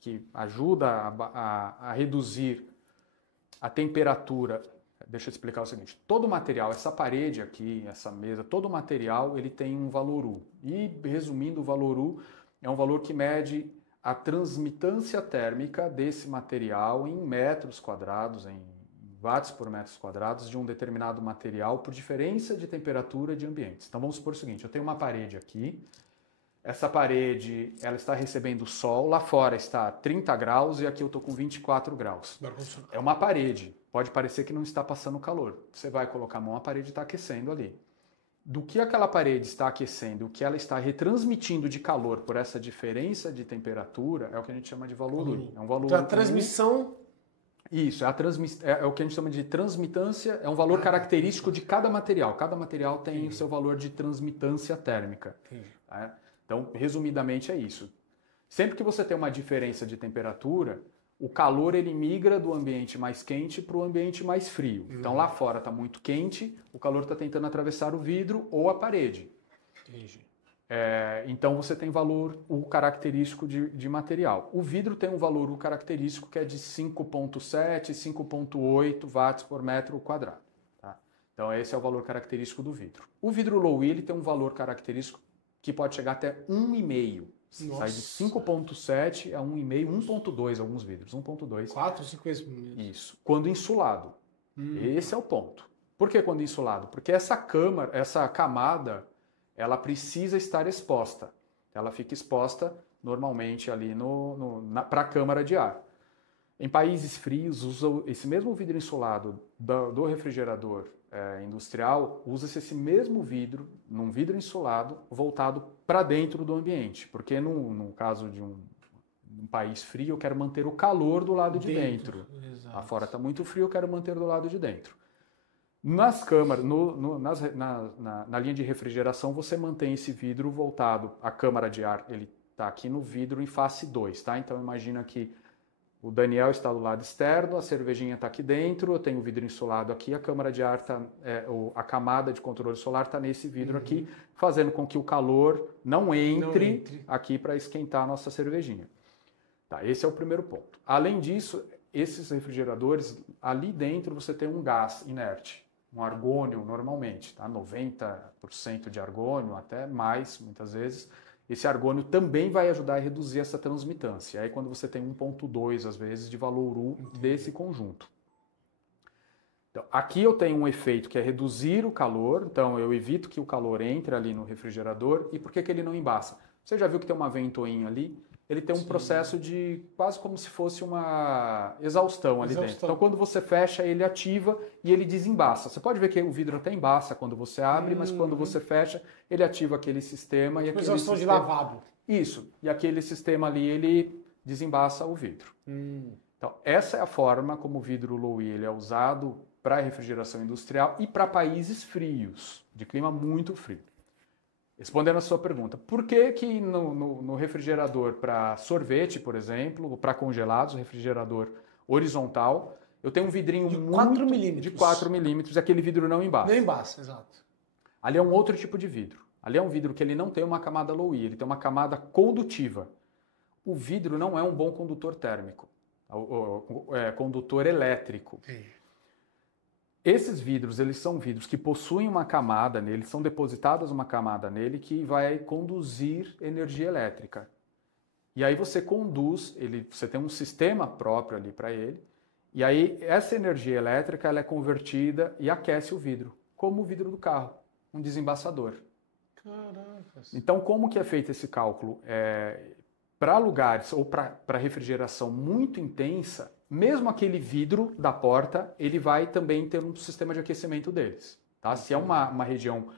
que ajuda a reduzir a temperatura. Deixa eu explicar o seguinte, todo material, essa parede aqui, essa mesa, todo material ele tem um valor U. E resumindo, o valor U é um valor que mede a transmitância térmica desse material em metros quadrados, em watts por metros quadrados de um determinado material por diferença de temperatura de ambientes. Então vamos supor o seguinte, eu tenho uma parede aqui, essa parede ela está recebendo sol, lá fora está 30 graus e aqui eu estou com 24 graus. É uma parede, pode parecer que não está passando calor. Você vai colocar a mão, a parede está aquecendo ali. Do que aquela parede está aquecendo, o que ela está retransmitindo de calor por essa diferença de temperatura é o que a gente chama de valor U. É um valor. Então a transmissão. Isso, é o que a gente chama de transmitância, é um valor característico de cada material. Cada material tem o seu valor de transmitância térmica. Tá? Então, resumidamente é isso. Sempre que você tem uma diferença de temperatura, o calor ele migra do ambiente mais quente para o ambiente mais frio. Então lá fora está muito quente, o calor está tentando atravessar o vidro ou a parede. Então você tem valor U característico de material. O vidro tem um valor U característico que é de 5,7, 5,8 watts por metro quadrado. Tá? Então esse é o valor característico do vidro. O vidro low-E ele tem um valor característico que pode chegar até 1,5. Sai de 5,7 a 1,5, 1,2 alguns vidros, 1,2. 4, 5 vezes. Isso, quando insulado. Esse é o ponto. Por que quando insulado? Porque essa camada, ela precisa estar exposta. Ela fica exposta normalmente ali para a câmara de ar. Em países frios, usa esse mesmo vidro insulado do refrigerador industrial, usa-se esse mesmo vidro, num vidro insulado, voltado para dentro do ambiente. Porque no caso de um país frio, eu quero manter o calor do lado de dentro. Lá fora está muito frio, eu quero manter do lado de dentro. Nas câmaras, na linha de refrigeração, você mantém esse vidro voltado. A câmara de ar, ele está aqui no vidro em face 2, tá? Então imagina que o Daniel está do lado externo, a cervejinha está aqui dentro, eu tenho o vidro insulado aqui, a câmara de ar está, a camada de controle solar está nesse vidro aqui, fazendo com que o calor não entre aqui para esquentar a nossa cervejinha. Tá, esse é o primeiro ponto. Além disso, esses refrigeradores, ali dentro você tem um gás inerte, um argônio normalmente, tá? 90% de argônio, até mais muitas vezes. Esse argônio também vai ajudar a reduzir essa transmitância. Aí quando você tem 1,2 às vezes de valor U desse conjunto. Então, aqui eu tenho um efeito que é reduzir o calor, então eu evito que o calor entre ali no refrigerador. E por que ele não embaça? Você já viu que tem uma ventoinha ali? Ele tem um processo de quase como se fosse uma exaustão ali dentro. Então quando você fecha, ele ativa e ele desembaça. Você pode ver que o vidro até embaça quando você abre, mas quando você fecha, ele ativa aquele sistema. Tipo exaustão de lavabo. Isso. E aquele sistema ali, ele desembaça o vidro. Então essa é a forma como o vidro low-E ele é usado para refrigeração industrial e para países frios, de clima muito frio. Respondendo a sua pergunta, por que no refrigerador para sorvete, por exemplo, ou para congelados, refrigerador horizontal, Eu tenho um vidrinho de muito 4 milímetros. de 4 milímetros, aquele vidro não embaça. Não embaça, exato. Ali é um outro tipo de vidro. Ali é um vidro que ele não tem uma camada low-E, ele tem uma camada condutiva. O vidro não é um bom condutor térmico, condutor elétrico. Sim. Esses vidros, eles são vidros que possuem uma camada nele, são depositadas uma camada nele que vai conduzir energia elétrica. E aí você conduz, você tem um sistema próprio ali para ele, e aí essa energia elétrica ela é convertida e aquece o vidro, como o vidro do carro, um desembaçador. Caracas. Então, como que é feito esse cálculo? Para lugares ou para refrigeração muito intensa, mesmo aquele vidro da porta, ele vai também ter um sistema de aquecimento deles. Tá? Se é uma região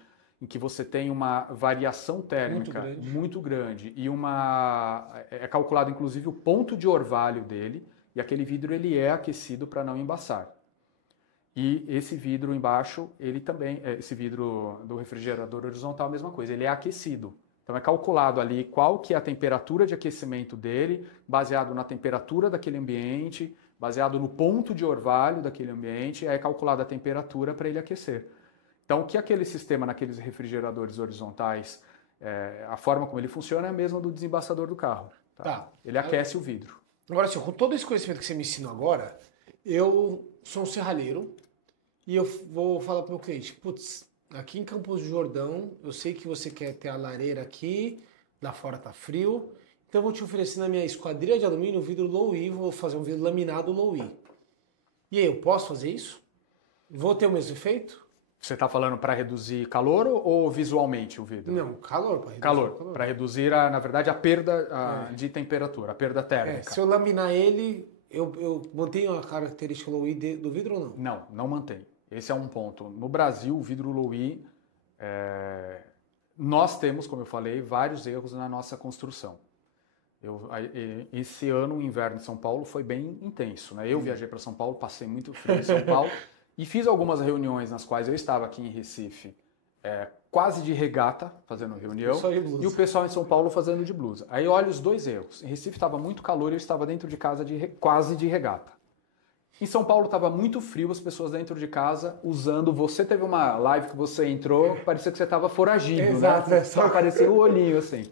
em que você tem uma variação térmica muito grande e é calculado inclusive o ponto de orvalho dele, e aquele vidro ele é aquecido para não embaçar. E esse vidro embaixo, ele também, esse vidro do refrigerador horizontal, a mesma coisa, ele é aquecido. Então é calculado ali qual que é a temperatura de aquecimento dele, baseado na temperatura daquele ambiente, baseado no ponto de orvalho daquele ambiente, é calculada a temperatura para ele aquecer. Então o que aquele sistema naqueles refrigeradores horizontais, a forma como ele funciona é a mesma do desembaçador do carro. Tá? Ele aquece o vidro. Agora, assim, com todo esse conhecimento que você me ensinou agora, eu sou um serralheiro e eu vou falar para o meu cliente, putz, aqui em Campos do Jordão, eu sei que você quer ter a lareira aqui, lá fora tá frio, então eu vou te oferecer na minha esquadrilha de alumínio um vidro low-E, vou fazer um vidro laminado low-E. E aí, eu posso fazer isso? Vou ter o mesmo efeito? Você está falando para reduzir calor ou visualmente o vidro? Não, calor. Calor, para reduzir, na verdade, a perda de temperatura, a perda térmica. Se eu laminar ele, eu mantenho a característica low-E do vidro ou não? Não, não mantém. Esse é um ponto. No Brasil, o vidro low-E, nós temos, como eu falei, vários erros na nossa construção. Esse ano, o inverno em São Paulo foi bem intenso. Né? Eu viajei para São Paulo, passei muito frio em São Paulo e fiz algumas reuniões nas quais eu estava aqui em Recife, quase de regata, fazendo reunião, e o pessoal em São Paulo fazendo de blusa. Aí olha os dois erros. Em Recife estava muito calor e eu estava dentro de casa quase de regata. Em São Paulo estava muito frio, as pessoas dentro de casa usando... Você teve uma live que você entrou, parecia que você estava foragido, exato, né? Só aparecia o olhinho assim.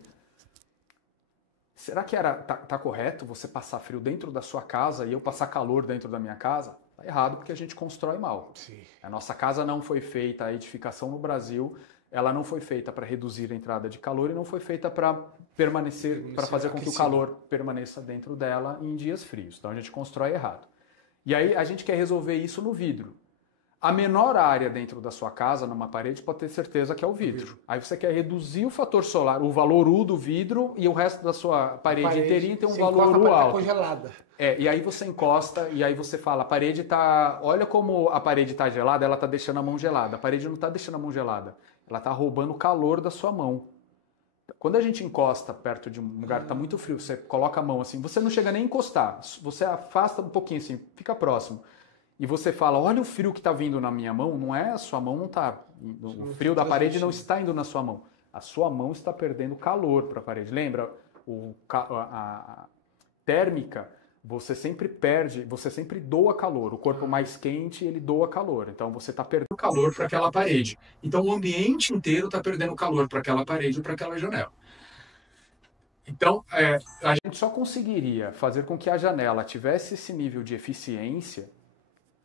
Será que tá correto você passar frio dentro da sua casa e eu passar calor dentro da minha casa? Tá errado, porque a gente constrói mal. Sim. A nossa casa não foi feita, a edificação no Brasil, ela não foi feita para reduzir a entrada de calor e não foi feita para permanecer, para fazer com que o calor permaneça dentro dela em dias frios. Então a gente constrói errado. E aí a gente quer resolver isso no vidro. A menor área dentro da sua casa, numa parede, pode ter certeza que é o vidro. Aí você quer reduzir o fator solar, o valor U do vidro, e o resto da sua parede inteirinha tem um valor U alto. Congelada. E aí você encosta e aí você fala, a parede tá... Olha como a parede tá gelada, ela tá deixando a mão gelada. A parede não tá deixando a mão gelada, ela tá roubando o calor da sua mão. Quando a gente encosta perto de um lugar que tá muito frio, você coloca a mão assim, você não chega nem a encostar, você afasta um pouquinho assim, fica próximo. E você fala, olha o frio que está vindo na minha mão, não é a sua mão, não está. O frio da parede não está indo na sua mão. A sua mão está perdendo calor para a parede. Lembra, a térmica, você sempre perde, você sempre doa calor. O corpo mais quente, ele doa calor. Então você está perdendo calor para aquela parede. Então o ambiente inteiro está perdendo calor para aquela parede ou para aquela janela. Então, a gente só conseguiria fazer com que a janela tivesse esse nível de eficiência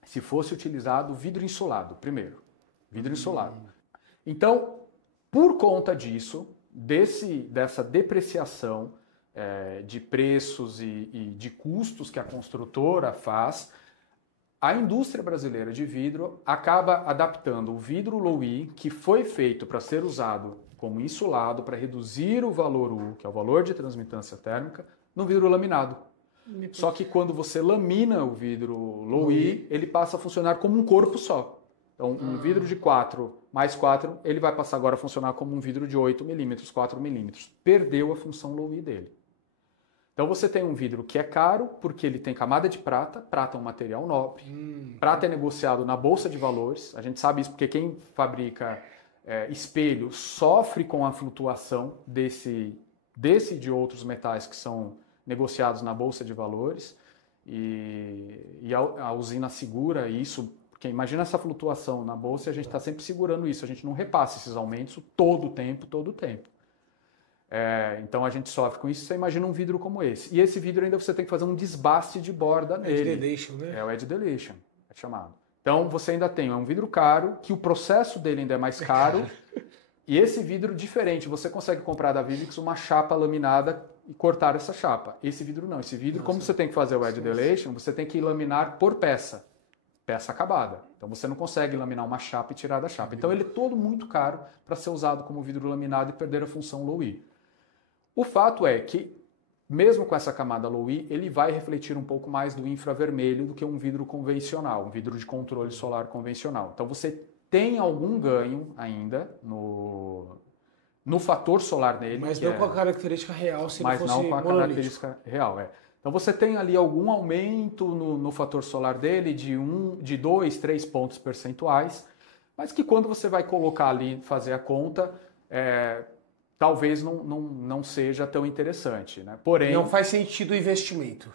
se fosse utilizado vidro insulado, primeiro. Vidro insulado. Então, por conta disso, dessa depreciação de preços e de custos que a construtora faz, a indústria brasileira de vidro acaba adaptando o vidro low-E, que foi feito para ser usado como insulado, para reduzir o valor U, que é o valor de transmitância térmica, no vidro laminado. Só que quando você lamina o vidro low-E, ele passa a funcionar como um corpo só. Então, um vidro de 4 mais 4, ele vai passar agora a funcionar como um vidro de 8 milímetros, 4 milímetros. Perdeu a função low-E dele. Então, você tem um vidro que é caro, porque ele tem camada de prata. Prata é um material nobre. Prata é negociado na Bolsa de Valores. A gente sabe isso porque quem fabrica espelho sofre com a flutuação desse e de outros metais que são negociados na Bolsa de Valores. e a usina segura isso, porque imagina essa flutuação na bolsa e a gente está sempre segurando isso, a gente não repassa esses aumentos todo o tempo, todo o tempo. Então a gente sofre com isso, você imagina um vidro como esse. E esse vidro ainda você tem que fazer um desbaste de borda nele. Edge deletion, né? É o edge deletion, é chamado. Então você ainda tem um vidro caro, que o processo dele ainda é mais caro, e esse vidro diferente, você consegue comprar da Vivix uma chapa laminada e cortar essa chapa. Esse vidro não, esse vidro, como você tem que fazer o edge deletion, você tem que laminar por peça acabada. Então você não consegue laminar uma chapa e tirar da chapa. Então ele é todo muito caro para ser usado como vidro laminado e perder a função low-E. O fato é que, mesmo com essa camada low-E, ele vai refletir um pouco mais do infravermelho do que um vidro convencional, um vidro de controle solar convencional. Então você tem algum ganho ainda no fator solar dele. Mas não com a característica real, se mas ele fosse não com a característica real, Então você tem ali algum aumento no fator solar dele de 2, 3 pontos percentuais, mas que quando você vai colocar ali, fazer a conta, talvez não seja tão interessante, né? Porém, não faz sentido o investimento.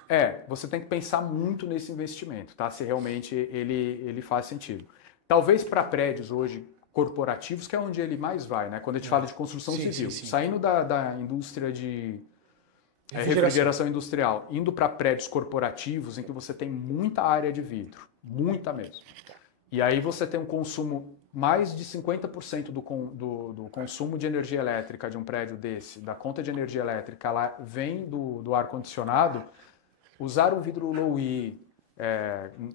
Você tem que pensar muito nesse investimento, tá? Se realmente ele faz sentido. Talvez para prédios hoje corporativos, que é onde ele mais vai, né? Quando a gente fala de construção civil, sim. Saindo da indústria de refrigeração industrial, indo para prédios corporativos em que você tem muita área de vidro, muita mesmo. E aí você tem um consumo, mais de 50% do consumo de energia elétrica de um prédio desse, da conta de energia elétrica, ela vem do ar-condicionado. Usar um vidro low-E,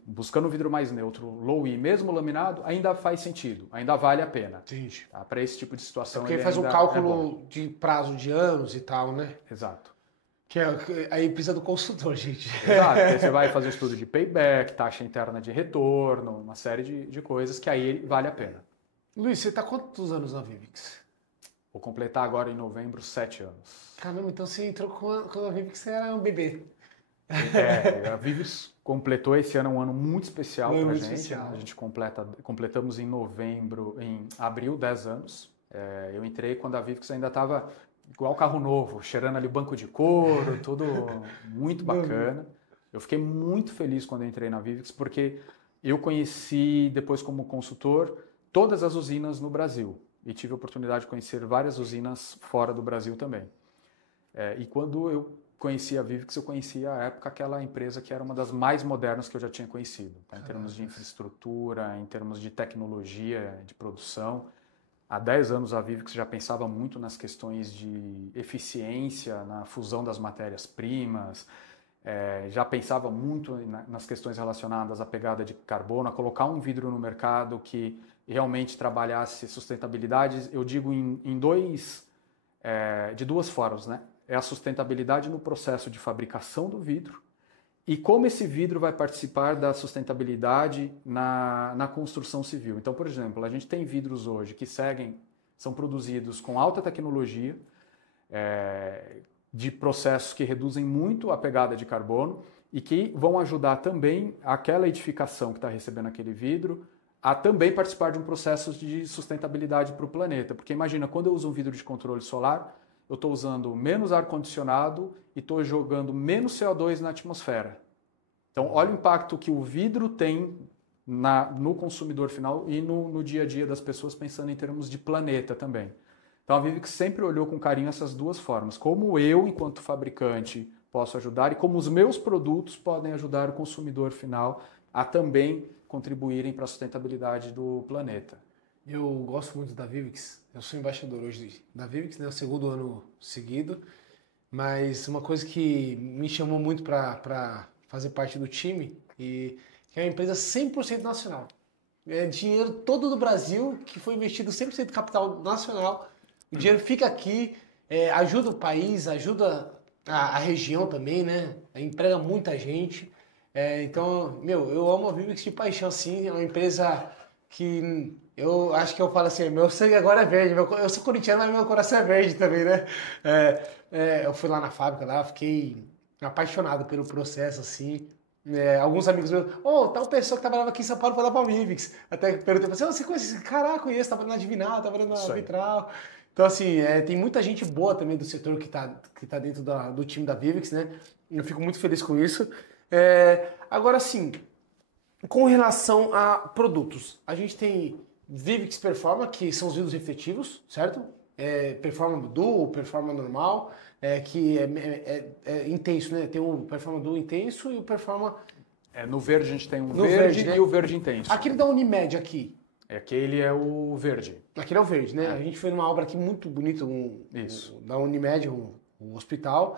buscando um vidro mais neutro, low-E, mesmo laminado, ainda faz sentido, ainda vale a pena. Tá? Para esse tipo de situação. Porque ele faz um cálculo de prazo de anos e tal, né? Exato. Aí precisa do consultor, gente. Exato, aí você vai fazer um estudo de payback, taxa interna de retorno, uma série de coisas que aí vale a pena. Luiz, você está quantos anos na Vivix? Vou completar agora em novembro 7 anos. Caramba, então você entrou quando a Vivix era um bebê. A Vivix completou esse ano um ano muito especial para a gente. Especial. A gente completamos em abril 10 anos. Eu entrei quando a Vivix ainda estava igual carro novo, cheirando ali banco de couro, tudo muito bacana. Eu fiquei muito feliz quando entrei na Vivix, porque eu conheci, depois como consultor, todas as usinas no Brasil. E tive a oportunidade de conhecer várias usinas fora do Brasil também. E quando eu conheci a Vivix, eu conheci a época aquela empresa que era uma das mais modernas que eu já tinha conhecido. Tá? Em termos de infraestrutura, em termos de tecnologia, de produção. Há 10 anos a Vivix já pensava muito nas questões de eficiência, na fusão das matérias-primas, já pensava muito nas questões relacionadas à pegada de carbono, a colocar um vidro no mercado que realmente trabalhasse sustentabilidade. Eu digo de duas formas, né? É a sustentabilidade no processo de fabricação do vidro e como esse vidro vai participar da sustentabilidade na construção civil. Então, por exemplo, a gente tem vidros hoje que são produzidos com alta tecnologia, de processos que reduzem muito a pegada de carbono e que vão ajudar também aquela edificação que está recebendo aquele vidro a também participar de um processo de sustentabilidade para o planeta. Porque imagina, quando eu uso um vidro de controle solar, eu estou usando menos ar-condicionado e estou jogando menos CO2 na atmosfera. Então, olha o impacto que o vidro tem no consumidor final e no dia a dia das pessoas, pensando em termos de planeta também. Então, a Vivix sempre olhou com carinho essas duas formas. Como eu, enquanto fabricante, posso ajudar e como os meus produtos podem ajudar o consumidor final a também contribuírem para a sustentabilidade do planeta. Eu gosto muito da Vivix. Eu sou embaixador hoje da Vivix, né? O segundo ano seguido. Mas uma coisa que me chamou muito para fazer parte do time que é uma empresa 100% nacional. É dinheiro todo do Brasil que foi investido 100% capital nacional. O dinheiro fica aqui, ajuda o país, ajuda a região também, né? Emprega muita gente. Então, eu amo a Vivix de paixão, sim. É uma empresa que eu acho que eu falo assim, meu sangue agora é verde. Eu sou corintiano, mas meu coração é verde também, né? Eu fui lá na fábrica, lá, fiquei apaixonado pelo processo, assim. Alguns amigos meus, tal pessoa que trabalhava aqui em São Paulo foi lá pra Vivix. Até perguntei pra você conhece? Caraca, conheço, tava na Divinal, tava na Vitral. Então, assim, tem muita gente boa também do setor que tá dentro do time da Vivix, né? Eu fico muito feliz com isso. Agora sim, com relação a produtos, a gente tem Vivix Performa, que são os vidros refletivos, certo? Performa Duo, Performa normal, que é intenso, né? Tem o Performa Duo intenso e o Performa... No verde a gente tem No verde, né? e o verde intenso. Aquele da Unimed aqui. Aquele é o verde. Aquele é o verde, né? A gente foi numa obra aqui muito bonita, da Unimed, um hospital.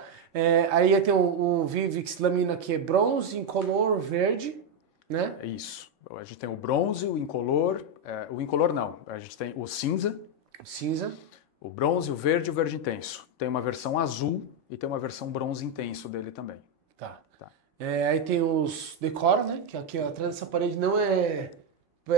Aí tem o Vivix Lamina, que é bronze, incolor, verde, né? Isso. A gente tem o bronze, o incolor, o incolor não, a gente tem o cinza, o bronze, o verde e o verde intenso. Tem uma versão azul e tem uma versão bronze intenso dele também. Tá. Aí tem os decora, né? Que aqui ó, atrás dessa parede não é...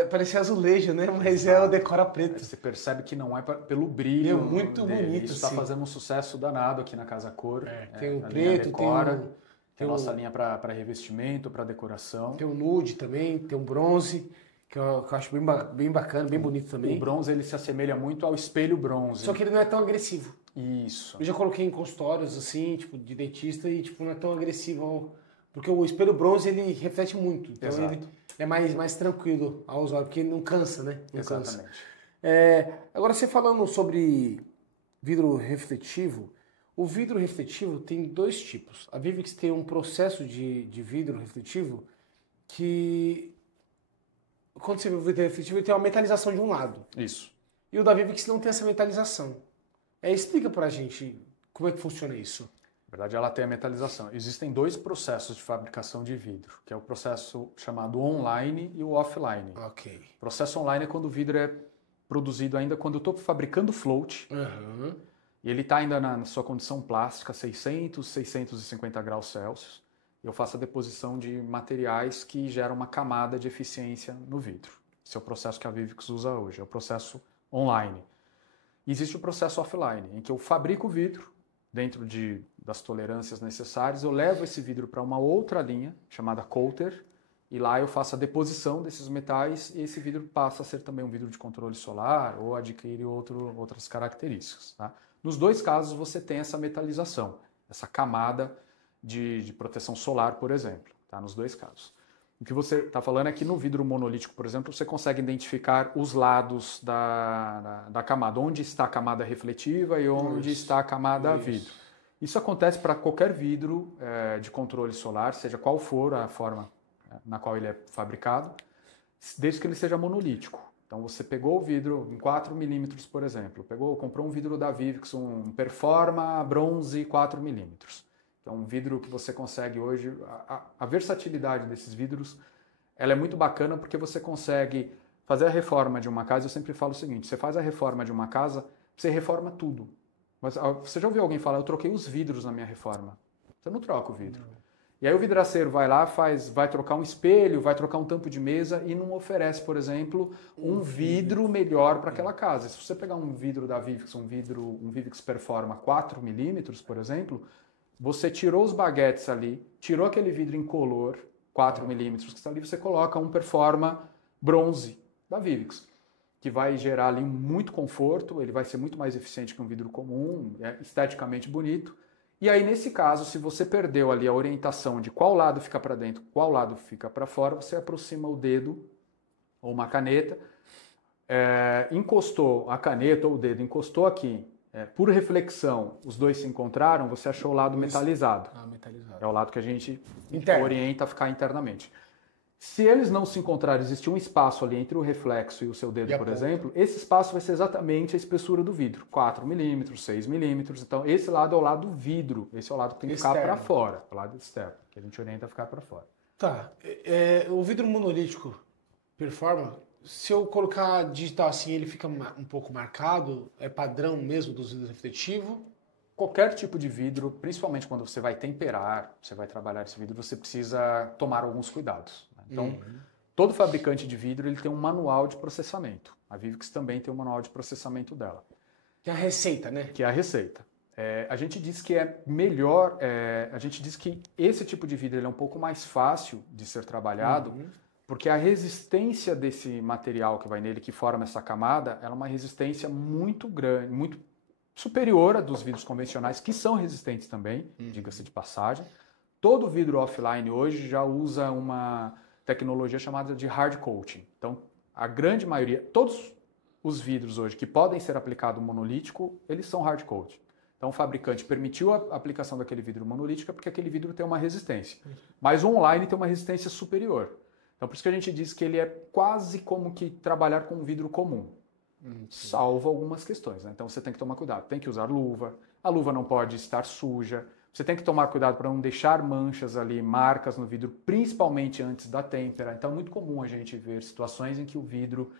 Parece azulejo, né? Mas é o decora preto. Você percebe que não é pelo brilho. Muito dele. bonito, Isso está fazendo um sucesso danado aqui na Casa Cor. Tem o preto, decora, tem a nossa linha para revestimento, para decoração. Tem o nude também, tem o bronze, que eu acho bem bacana, bem bonito também. O bronze ele se assemelha muito ao espelho bronze. Só que ele não é tão agressivo. Isso. Eu já coloquei em consultórios, assim, tipo, de dentista e, tipo, não é tão agressivo. Porque o espelho bronze, ele reflete muito. Então, ele é mais tranquilo ao usar, porque ele não cansa, né? Não Exatamente. Cansa. Agora, você falando sobre vidro refletivo, o vidro refletivo tem dois tipos. A Vivix tem um processo de vidro refletivo que, quando você vê o vidro refletivo, ele tem uma metalização de um lado. Isso. E o da Vivix não tem essa metalização. Explica pra gente como é que funciona isso. Na verdade, ela tem a metalização. Existem dois processos de fabricação de vidro, que é o processo chamado online e o offline. Ok. O processo online é quando o vidro é produzido ainda quando eu estou fabricando float, e ele está ainda na sua condição plástica, 600, 650 graus Celsius. Eu faço a deposição de materiais que geram uma camada de eficiência no vidro. Esse é o processo que a Vivix usa hoje, é o processo online. E existe o processo offline, em que eu fabrico o vidro, dentro das tolerâncias necessárias, eu levo esse vidro para uma outra linha, chamada coater, e lá eu faço a deposição desses metais e esse vidro passa a ser também um vidro de controle solar ou adquire outras características. Tá? Nos dois casos você tem essa metalização, essa camada de proteção solar, por exemplo, tá? Nos dois casos. O que você está falando é que no vidro monolítico, por exemplo, você consegue identificar os lados da camada, onde está a camada refletiva e onde está a camada vidro. Isso acontece para qualquer vidro de controle solar, seja qual for a forma na qual ele é fabricado, desde que ele seja monolítico. Então você pegou o vidro em 4 milímetros, por exemplo, comprou um vidro da Vivix, um Performa bronze 4 milímetros. É um vidro que você consegue hoje, a versatilidade desses vidros, ela é muito bacana porque você consegue fazer a reforma de uma casa. Eu sempre falo o seguinte, você faz a reforma de uma casa, você reforma tudo. Mas você já ouviu alguém falar, eu troquei os vidros na minha reforma? Você não troca o vidro. E aí o vidraceiro vai lá, vai trocar um espelho, vai trocar um tampo de mesa e não oferece, por exemplo, um vidro melhor para aquela casa. Se você pegar um vidro da Vivix, um Vivix Performa 4 milímetros, por exemplo, você tirou os baguetes ali, tirou aquele vidro incolor, 4 milímetros que está ali, você coloca um Performa bronze da Vivix, que vai gerar ali muito conforto, ele vai ser muito mais eficiente que um vidro comum, é esteticamente bonito. E aí, nesse caso, se você perdeu ali a orientação de qual lado fica para dentro, qual lado fica para fora, você aproxima o dedo ou uma caneta, encostou a caneta ou o dedo, encostou aqui, por reflexão, os dois se encontraram, você achou o lado metalizado. Metalizado. É o lado que a gente Interno. orienta a ficar internamente. Se eles não se encontrarem, existir um espaço ali entre o reflexo e o seu dedo, por exemplo, esse espaço vai ser exatamente a espessura do vidro. 4 milímetros, 6 milímetros. Então, esse lado é o lado vidro. Esse é o lado que tem que ficar para fora. O lado externo, que a gente orienta a ficar para fora. Tá. O vidro monolítico Performa, se eu colocar digital assim, ele fica um pouco marcado? É padrão mesmo dos vidros refletivos? Qualquer tipo de vidro, principalmente quando você vai temperar, você vai trabalhar esse vidro, você precisa tomar alguns cuidados. Né? Então, todo fabricante de vidro ele tem um manual de processamento. A Vivix também tem um manual de processamento dela. Que é a receita, né? Que é a receita. A gente diz que é melhor, a gente diz que esse tipo de vidro ele é um pouco mais fácil de ser trabalhado, porque a resistência desse material que vai nele, que forma essa camada, ela é uma resistência muito grande, muito superior à dos vidros convencionais, que são resistentes também, diga-se de passagem, Todo vidro offline hoje já usa uma tecnologia chamada de hard coating. Então, a grande maioria, todos os vidros hoje que podem ser aplicados monolítico, eles são hard coating. Então, o fabricante permitiu a aplicação daquele vidro monolítico porque aquele vidro tem uma resistência. Mas o online tem uma resistência superior. Então, por isso que a gente diz que ele é quase como que trabalhar com um vidro comum. Salvo algumas questões, né? Então, você tem que tomar cuidado. Tem que usar luva. A luva não pode estar suja. Você tem que tomar cuidado para não deixar manchas ali, marcas no vidro, principalmente antes da têmpera. Então é muito comum a gente ver situações em que o vidro,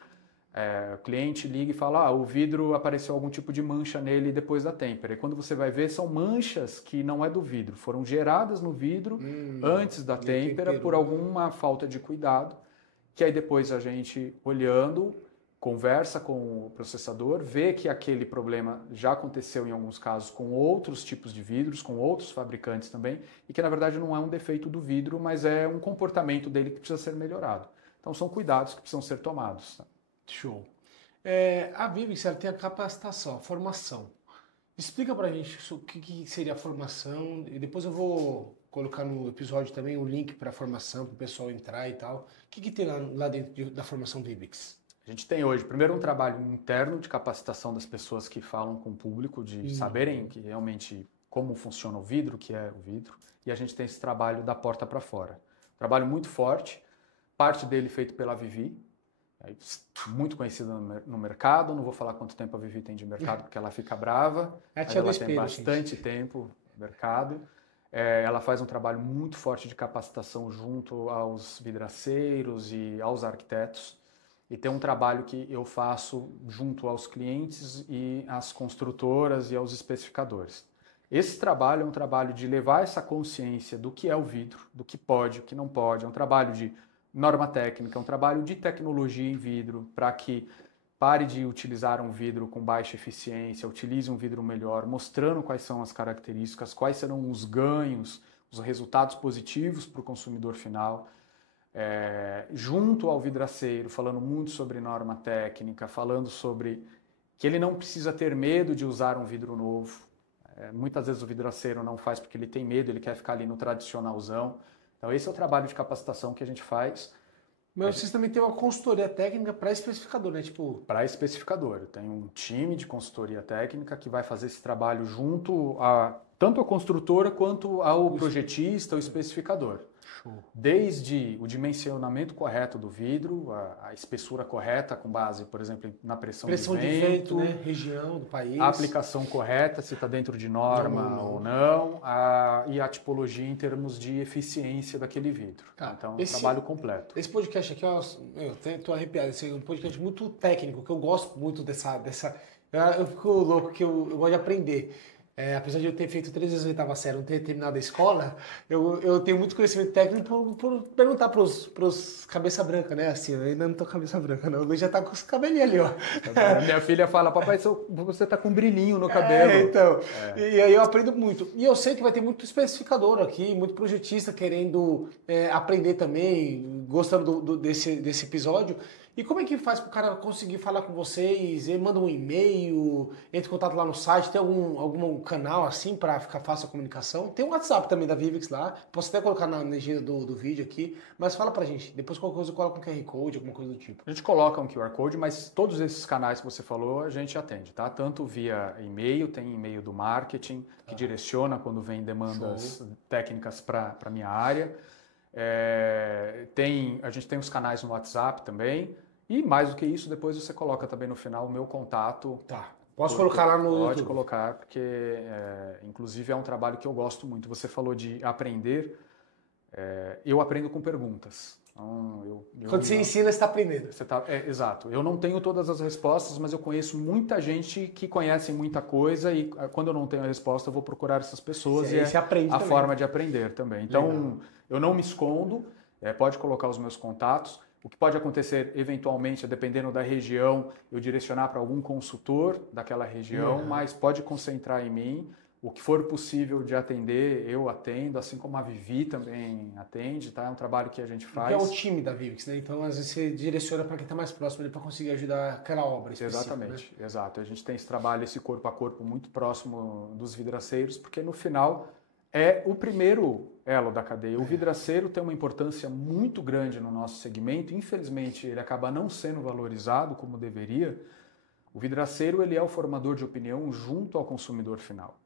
o cliente liga e fala, o vidro apareceu algum tipo de mancha nele depois da têmpera. E quando você vai ver, são manchas que não é do vidro, foram geradas no vidro antes da têmpera por alguma falta de cuidado, que aí depois a gente, olhando, conversa com o processador, vê que aquele problema já aconteceu em alguns casos com outros tipos de vidros, com outros fabricantes também, e que na verdade não é um defeito do vidro, mas é um comportamento dele que precisa ser melhorado. Então são cuidados que precisam ser tomados. Show. A Vivix, ela tem a capacitação, a formação. Explica pra gente o que seria a formação, e depois eu vou colocar no episódio também o link para a formação, para o pessoal entrar e tal. O que tem lá dentro da formação Vivix? A gente tem hoje, primeiro, um trabalho interno de capacitação das pessoas que falam com o público, de saberem que realmente como funciona o vidro, o que é o vidro, e a gente tem esse trabalho da porta para fora. Trabalho muito forte, parte dele feito pela Vivi, muito conhecida no mercado, não vou falar quanto tempo a Vivi tem de mercado, porque ela fica brava, mas ela tem bastante tempo no mercado. Ela faz um trabalho muito forte de capacitação junto aos vidraceiros e aos arquitetos. E tem um trabalho que eu faço junto aos clientes e às construtoras e aos especificadores. Esse trabalho é um trabalho de levar essa consciência do que é o vidro, do que pode, o que não pode. É um trabalho de norma técnica, é um trabalho de tecnologia em vidro, para que pare de utilizar um vidro com baixa eficiência, utilize um vidro melhor, mostrando quais são as características, quais serão os ganhos, os resultados positivos para o consumidor final. Junto ao vidraceiro, falando muito sobre norma técnica, falando sobre que ele não precisa ter medo de usar um vidro novo. Muitas vezes o vidraceiro não faz porque ele tem medo, ele quer ficar ali no tradicionalzão. Então esse é o trabalho de capacitação que a gente faz. Mas vocês também têm uma consultoria técnica para especificador, né? Para especificador. Tem um time de consultoria técnica que vai fazer esse trabalho junto a tanto a construtora quanto ao projetista, o especificador. Desde o dimensionamento correto do vidro, a espessura correta com base, por exemplo, na pressão de vento, né? Região do país. A aplicação correta, se está dentro de norma ou não, e a tipologia em termos de eficiência daquele vidro. Então, é um trabalho completo. Esse podcast aqui, eu estou arrepiado, esse é um podcast muito técnico, que eu gosto muito dessa eu fico louco, que eu gosto de aprender. Apesar de eu ter feito 3 vezes a 8ª série, não ter terminado a escola, eu tenho muito conhecimento técnico por perguntar pros cabeça branca, né? Assim, eu ainda não tô cabeça branca, não. O Luiz já tá com os cabelinhos ali, ó. Minha filha fala, papai, você tá com um brilhinho no cabelo. Então. E aí eu aprendo muito. E eu sei que vai ter muito especificador aqui, muito projetista querendo aprender também, gostando desse episódio. E como é que faz para o cara conseguir falar com vocês? Ele manda um e-mail, entra em contato lá no site, tem algum canal assim para ficar fácil a comunicação? Tem um WhatsApp também da Vivix lá, posso até colocar na legenda do vídeo aqui, mas fala pra gente, depois qualquer coisa eu coloco um QR Code, alguma coisa do tipo. A gente coloca um QR Code, mas todos esses canais que você falou a gente atende, tá? Tanto via e-mail, tem e-mail do marketing, que direciona quando vem demandas técnicas para a minha área. A gente tem os canais no WhatsApp também. E mais do que isso, depois você coloca também no final o meu contato. Tá. Posso colocar lá no Pode colocar, porque inclusive é um trabalho que eu gosto muito. Você falou de aprender, eu aprendo com perguntas. Então, quando você ensina, você está aprendendo. Exato. Eu não tenho todas as respostas, mas eu conheço muita gente que conhece muita coisa e quando eu não tenho a resposta, eu vou procurar essas pessoas e a forma de aprender também. Então, eu não me escondo, pode colocar os meus contatos. O que pode acontecer, eventualmente, dependendo da região, eu direcionar para algum consultor daquela região, mas pode concentrar em mim. O que for possível de atender, eu atendo, assim como a Vivi também atende, tá? É um trabalho que a gente faz. Que é o time da Vivix, né? Então, às vezes, você direciona para quem está mais próximo para conseguir ajudar aquela obra específica. Exatamente, exato. A gente tem esse trabalho, esse corpo a corpo muito próximo dos vidraceiros, porque no final É o primeiro elo da cadeia. O vidraceiro tem uma importância muito grande no nosso segmento. Infelizmente, ele acaba não sendo valorizado como deveria. O vidraceiro ele é o formador de opinião junto ao consumidor final.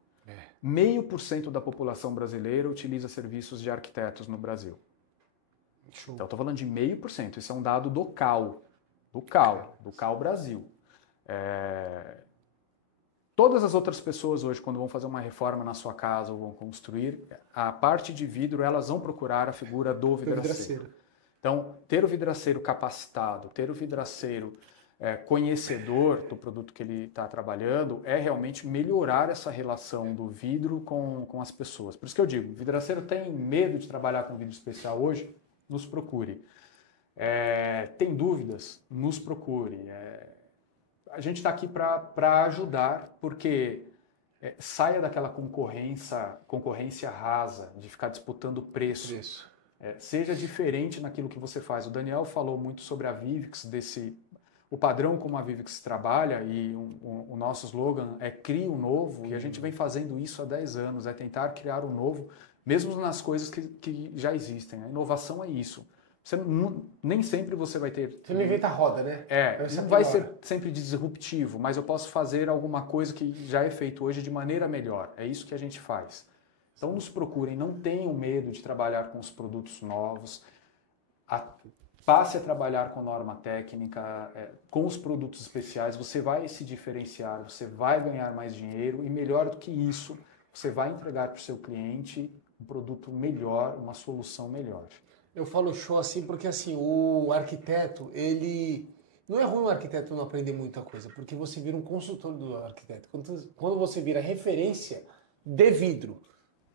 0,5% da população brasileira utiliza serviços de arquitetos no Brasil. Show. Então, estou falando de 0,5%. Isso é um dado do CAL Brasil. Todas as outras pessoas hoje, quando vão fazer uma reforma na sua casa ou vão construir, a parte de vidro, elas vão procurar a figura do vidraceiro. Então, ter o vidraceiro capacitado, ter o vidraceiro conhecedor do produto que ele está trabalhando, é realmente melhorar essa relação do vidro com as pessoas. Por isso que eu digo, o vidraceiro tem medo de trabalhar com vidro especial hoje? Nos procure. Tem dúvidas? Nos procure. A gente está aqui para ajudar, porque saia daquela concorrência rasa, de ficar disputando preço. Seja diferente naquilo que você faz. O Daniel falou muito sobre a Vivix, o padrão como a Vivix trabalha, e o nosso slogan é crie o novo, e a gente vem fazendo isso há 10 anos, é tentar criar o novo, mesmo nas coisas que já existem. A inovação é isso. Nem sempre você vai ter... Você não inventa a roda, né? Não vai ser sempre disruptivo, mas eu posso fazer alguma coisa que já é feito hoje de maneira melhor. É isso que a gente faz. Então nos procurem, não tenham medo de trabalhar com os produtos novos, passe a trabalhar com norma técnica, com os produtos especiais, você vai se diferenciar, você vai ganhar mais dinheiro e melhor do que isso, você vai entregar para o seu cliente um produto melhor, uma solução melhor. Eu falo show assim porque assim, o arquiteto, ele... Não é ruim o arquiteto não aprender muita coisa, porque você vira um consultor do arquiteto. Quando você vira referência de vidro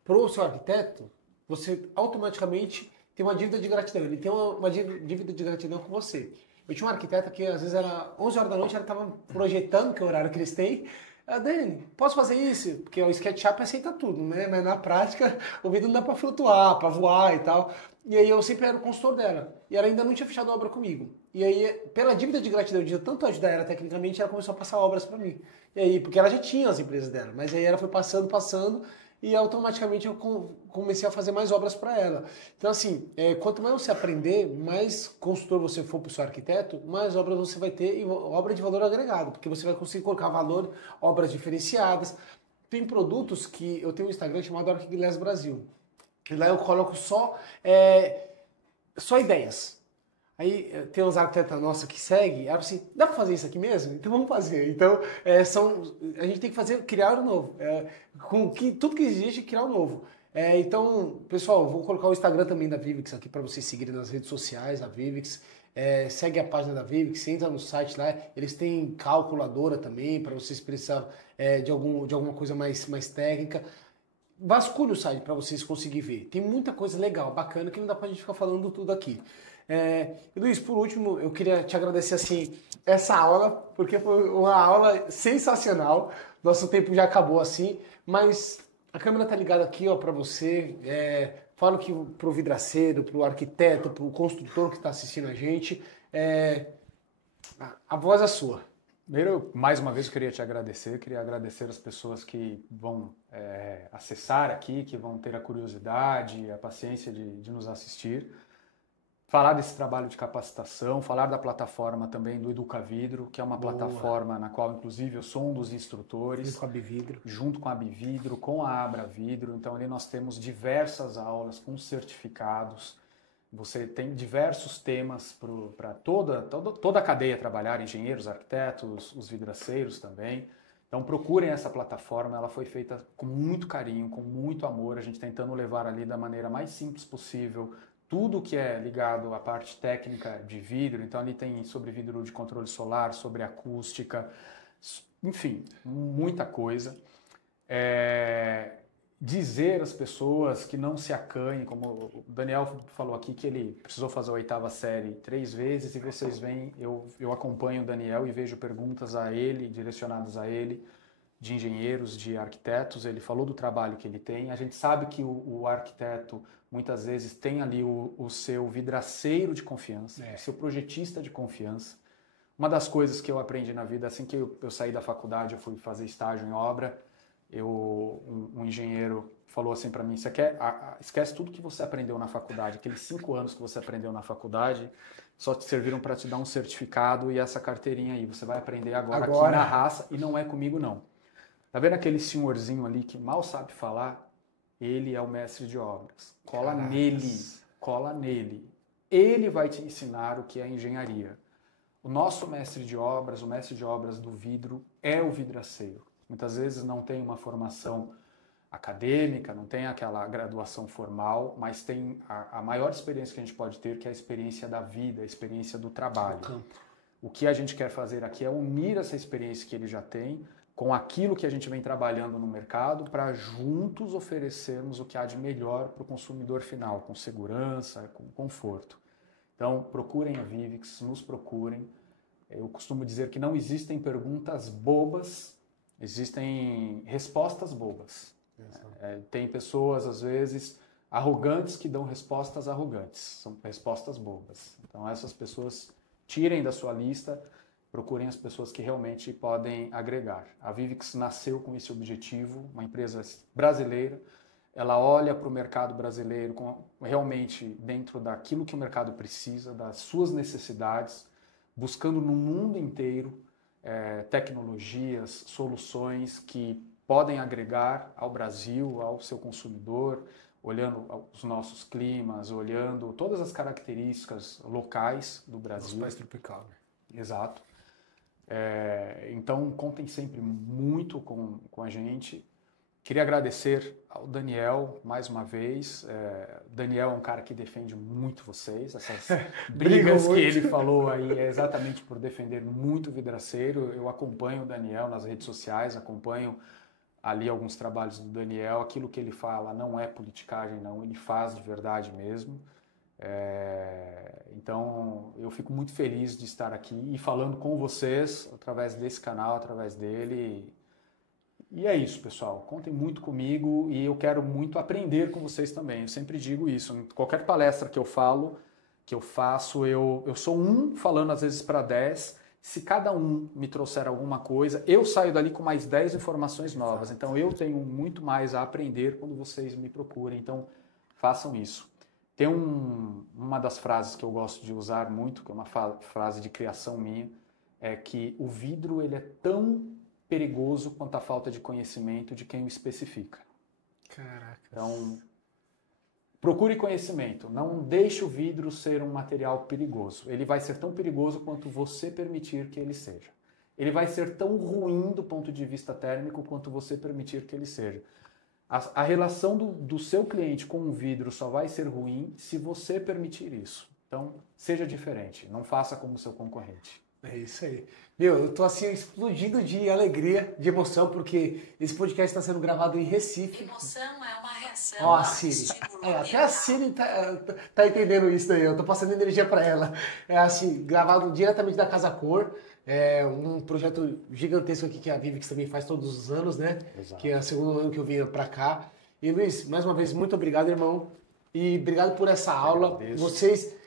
para o seu arquiteto, você automaticamente tem uma dívida de gratidão. Ele tem uma dívida de gratidão com você. Eu tinha um arquiteto que às vezes era 11 horas da noite, ele estava projetando, que é o horário que eles têm. Dani, posso fazer isso? Porque o SketchUp aceita tudo, né? Mas na prática o vidro não dá para flutuar, para voar e tal. E aí eu sempre era o consultor dela. E ela ainda não tinha fechado a obra comigo. E aí, pela dívida de gratidão de eu tanto ajudar ela tecnicamente, ela começou a passar obras para mim. E aí, porque ela já tinha as empresas dela, mas aí ela foi passando, e automaticamente eu comecei a fazer mais obras para ela. Então assim, quanto mais você aprender, mais consultor você for para o seu arquiteto, mais obras você vai ter, e obra de valor agregado, porque você vai conseguir colocar valor, obras diferenciadas. Tem produtos que eu tenho um Instagram chamado Arquiglass Brasil, e lá eu coloco só ideias. Aí tem uns arquitetas nossos que seguem, aí assim, dá pra fazer isso aqui mesmo? Então vamos fazer. Então, a gente tem que criar o novo. Tudo que existe, criar o novo. Então, pessoal, vou colocar o Instagram também da Vivix aqui para vocês seguirem nas redes sociais, a Vivix. Segue a página da Vivix, entra no site lá, eles têm calculadora também, para vocês precisarem de alguma coisa mais técnica. Vasculhe o site para vocês conseguirem ver. Tem muita coisa legal, bacana, que não dá pra gente ficar falando tudo aqui. Luiz, por último, eu queria te agradecer assim, essa aula, porque foi uma aula sensacional. Nosso tempo já acabou assim, mas a câmera tá ligada aqui, ó, para você. Falo que pro vidraceiro, pro arquiteto, pro construtor que está assistindo a gente, a voz é sua. Primeiro, mais uma vez, eu queria te agradecer. Queria agradecer as pessoas que vão acessar aqui, que vão ter a curiosidade, a paciência de nos assistir. Falar desse trabalho de capacitação, falar da plataforma também do Educavidro, que é uma plataforma na qual, inclusive, eu sou um dos instrutores. Junto com a Bividro, com a Abra Vidro. Então, ali nós temos diversas aulas com certificados. Você tem diversos temas para toda a cadeia trabalhar, engenheiros, arquitetos, os vidraceiros também. Então procurem essa plataforma, ela foi feita com muito carinho, com muito amor, a gente tentando levar ali da maneira mais simples possível tudo que é ligado à parte técnica de vidro. Então ali tem sobre vidro de controle solar, sobre acústica, enfim, muita coisa. Dizer às pessoas que não se acanhem, como o Daniel falou aqui, que ele precisou fazer a 8ª série 3 vezes, e vocês veem, eu acompanho o Daniel e vejo perguntas a ele, direcionadas a ele, de engenheiros, de arquitetos. Ele falou do trabalho que ele tem. A gente sabe que o arquiteto, muitas vezes, tem ali o seu vidraceiro de confiança, o seu projetista de confiança. Uma das coisas que eu aprendi na vida, assim que eu saí da faculdade, eu fui fazer estágio em obra, Um engenheiro falou assim para mim, esquece tudo que você aprendeu na faculdade, aqueles 5 anos que você aprendeu na faculdade, só te serviram para te dar um certificado e essa carteirinha aí, você vai aprender agora aqui na raça, e não é comigo não. Tá vendo aquele senhorzinho ali que mal sabe falar? Ele é o mestre de obras. Cola nele. Ele vai te ensinar o que é engenharia. O nosso mestre de obras, o mestre de obras do vidro, é o vidraceiro. Muitas vezes não tem uma formação acadêmica, não tem aquela graduação formal, mas tem a maior experiência que a gente pode ter, que é a experiência da vida, a experiência do trabalho. O que a gente quer fazer aqui é unir essa experiência que ele já tem com aquilo que a gente vem trabalhando no mercado para juntos oferecermos o que há de melhor para o consumidor final, com segurança, com conforto. Então, procurem a Vivix, nos procurem. Eu costumo dizer que não existem perguntas bobas, existem respostas bobas. Tem pessoas, às vezes, arrogantes que dão respostas arrogantes. São respostas bobas. Então, essas pessoas tirem da sua lista, procurem as pessoas que realmente podem agregar. A Vivix nasceu com esse objetivo, uma empresa brasileira. Ela olha para o mercado brasileiro realmente dentro daquilo que o mercado precisa, das suas necessidades, buscando no mundo inteiro tecnologias, soluções que podem agregar ao Brasil, ao seu consumidor, olhando os nossos climas, olhando todas as características locais do Brasil. Nosso país tropical. Exato. Então, contem sempre muito com a gente. Queria agradecer ao Daniel mais uma vez. Daniel é um cara que defende muito vocês. Essas brigas que ele falou aí é exatamente por defender muito o vidraceiro. Eu acompanho o Daniel nas redes sociais, acompanho ali alguns trabalhos do Daniel. Aquilo que ele fala não é politicagem, não. Ele faz de verdade mesmo. Então, eu fico muito feliz de estar aqui e falando com vocês através desse canal, através dele. E é isso, pessoal. Contem muito comigo e eu quero muito aprender com vocês também. Eu sempre digo isso. Em qualquer palestra que eu faço, eu sou um falando às vezes para 10. Se cada um me trouxer alguma coisa, eu saio dali com mais 10 informações novas. Então, eu tenho muito mais a aprender quando vocês me procurem. Então, façam isso. Tem uma das frases que eu gosto de usar muito, que é uma frase de criação minha, é que o vidro ele é tão perigoso quanto a falta de conhecimento de quem o especifica. Caraca. Então, procure conhecimento. Não deixe o vidro ser um material perigoso. Ele vai ser tão perigoso quanto você permitir que ele seja. Ele vai ser tão ruim do ponto de vista térmico quanto você permitir que ele seja. A relação do seu cliente com o vidro só vai ser ruim se você permitir isso. Então, seja diferente. Não faça como o seu concorrente. É isso aí. Meu, eu tô assim explodindo de alegria, de emoção, porque esse podcast está sendo gravado em Recife. Emoção é uma reação. Ó, a Siri. Até a Siri tá entendendo isso daí. Eu tô passando energia para ela. É assim, gravado diretamente da Casa Cor. É um projeto gigantesco aqui que a Vivix também faz todos os anos, né? Exato. Que é o segundo ano que eu vim para cá. E Luiz, mais uma vez, muito obrigado, irmão. E obrigado por essa aula. Vocês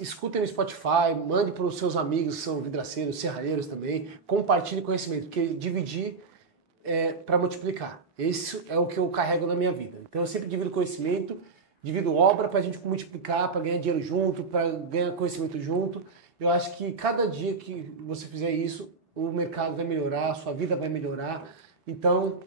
escutem no Spotify, mande para os seus amigos que são vidraceiros, serralheiros também. Compartilhe conhecimento, porque dividir é para multiplicar. Isso é o que eu carrego na minha vida. Então eu sempre divido conhecimento, divido obra para a gente multiplicar, para ganhar dinheiro junto, para ganhar conhecimento junto. Eu acho que cada dia que você fizer isso, o mercado vai melhorar, a sua vida vai melhorar. Então,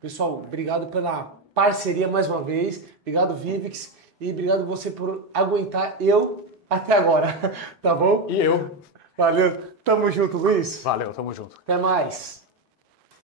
pessoal, obrigado pela parceria mais uma vez. Obrigado, Vivix. E obrigado você por aguentar eu até agora. Tá bom? E eu. Valeu. Tamo junto, Luiz. Valeu, tamo junto. Até mais.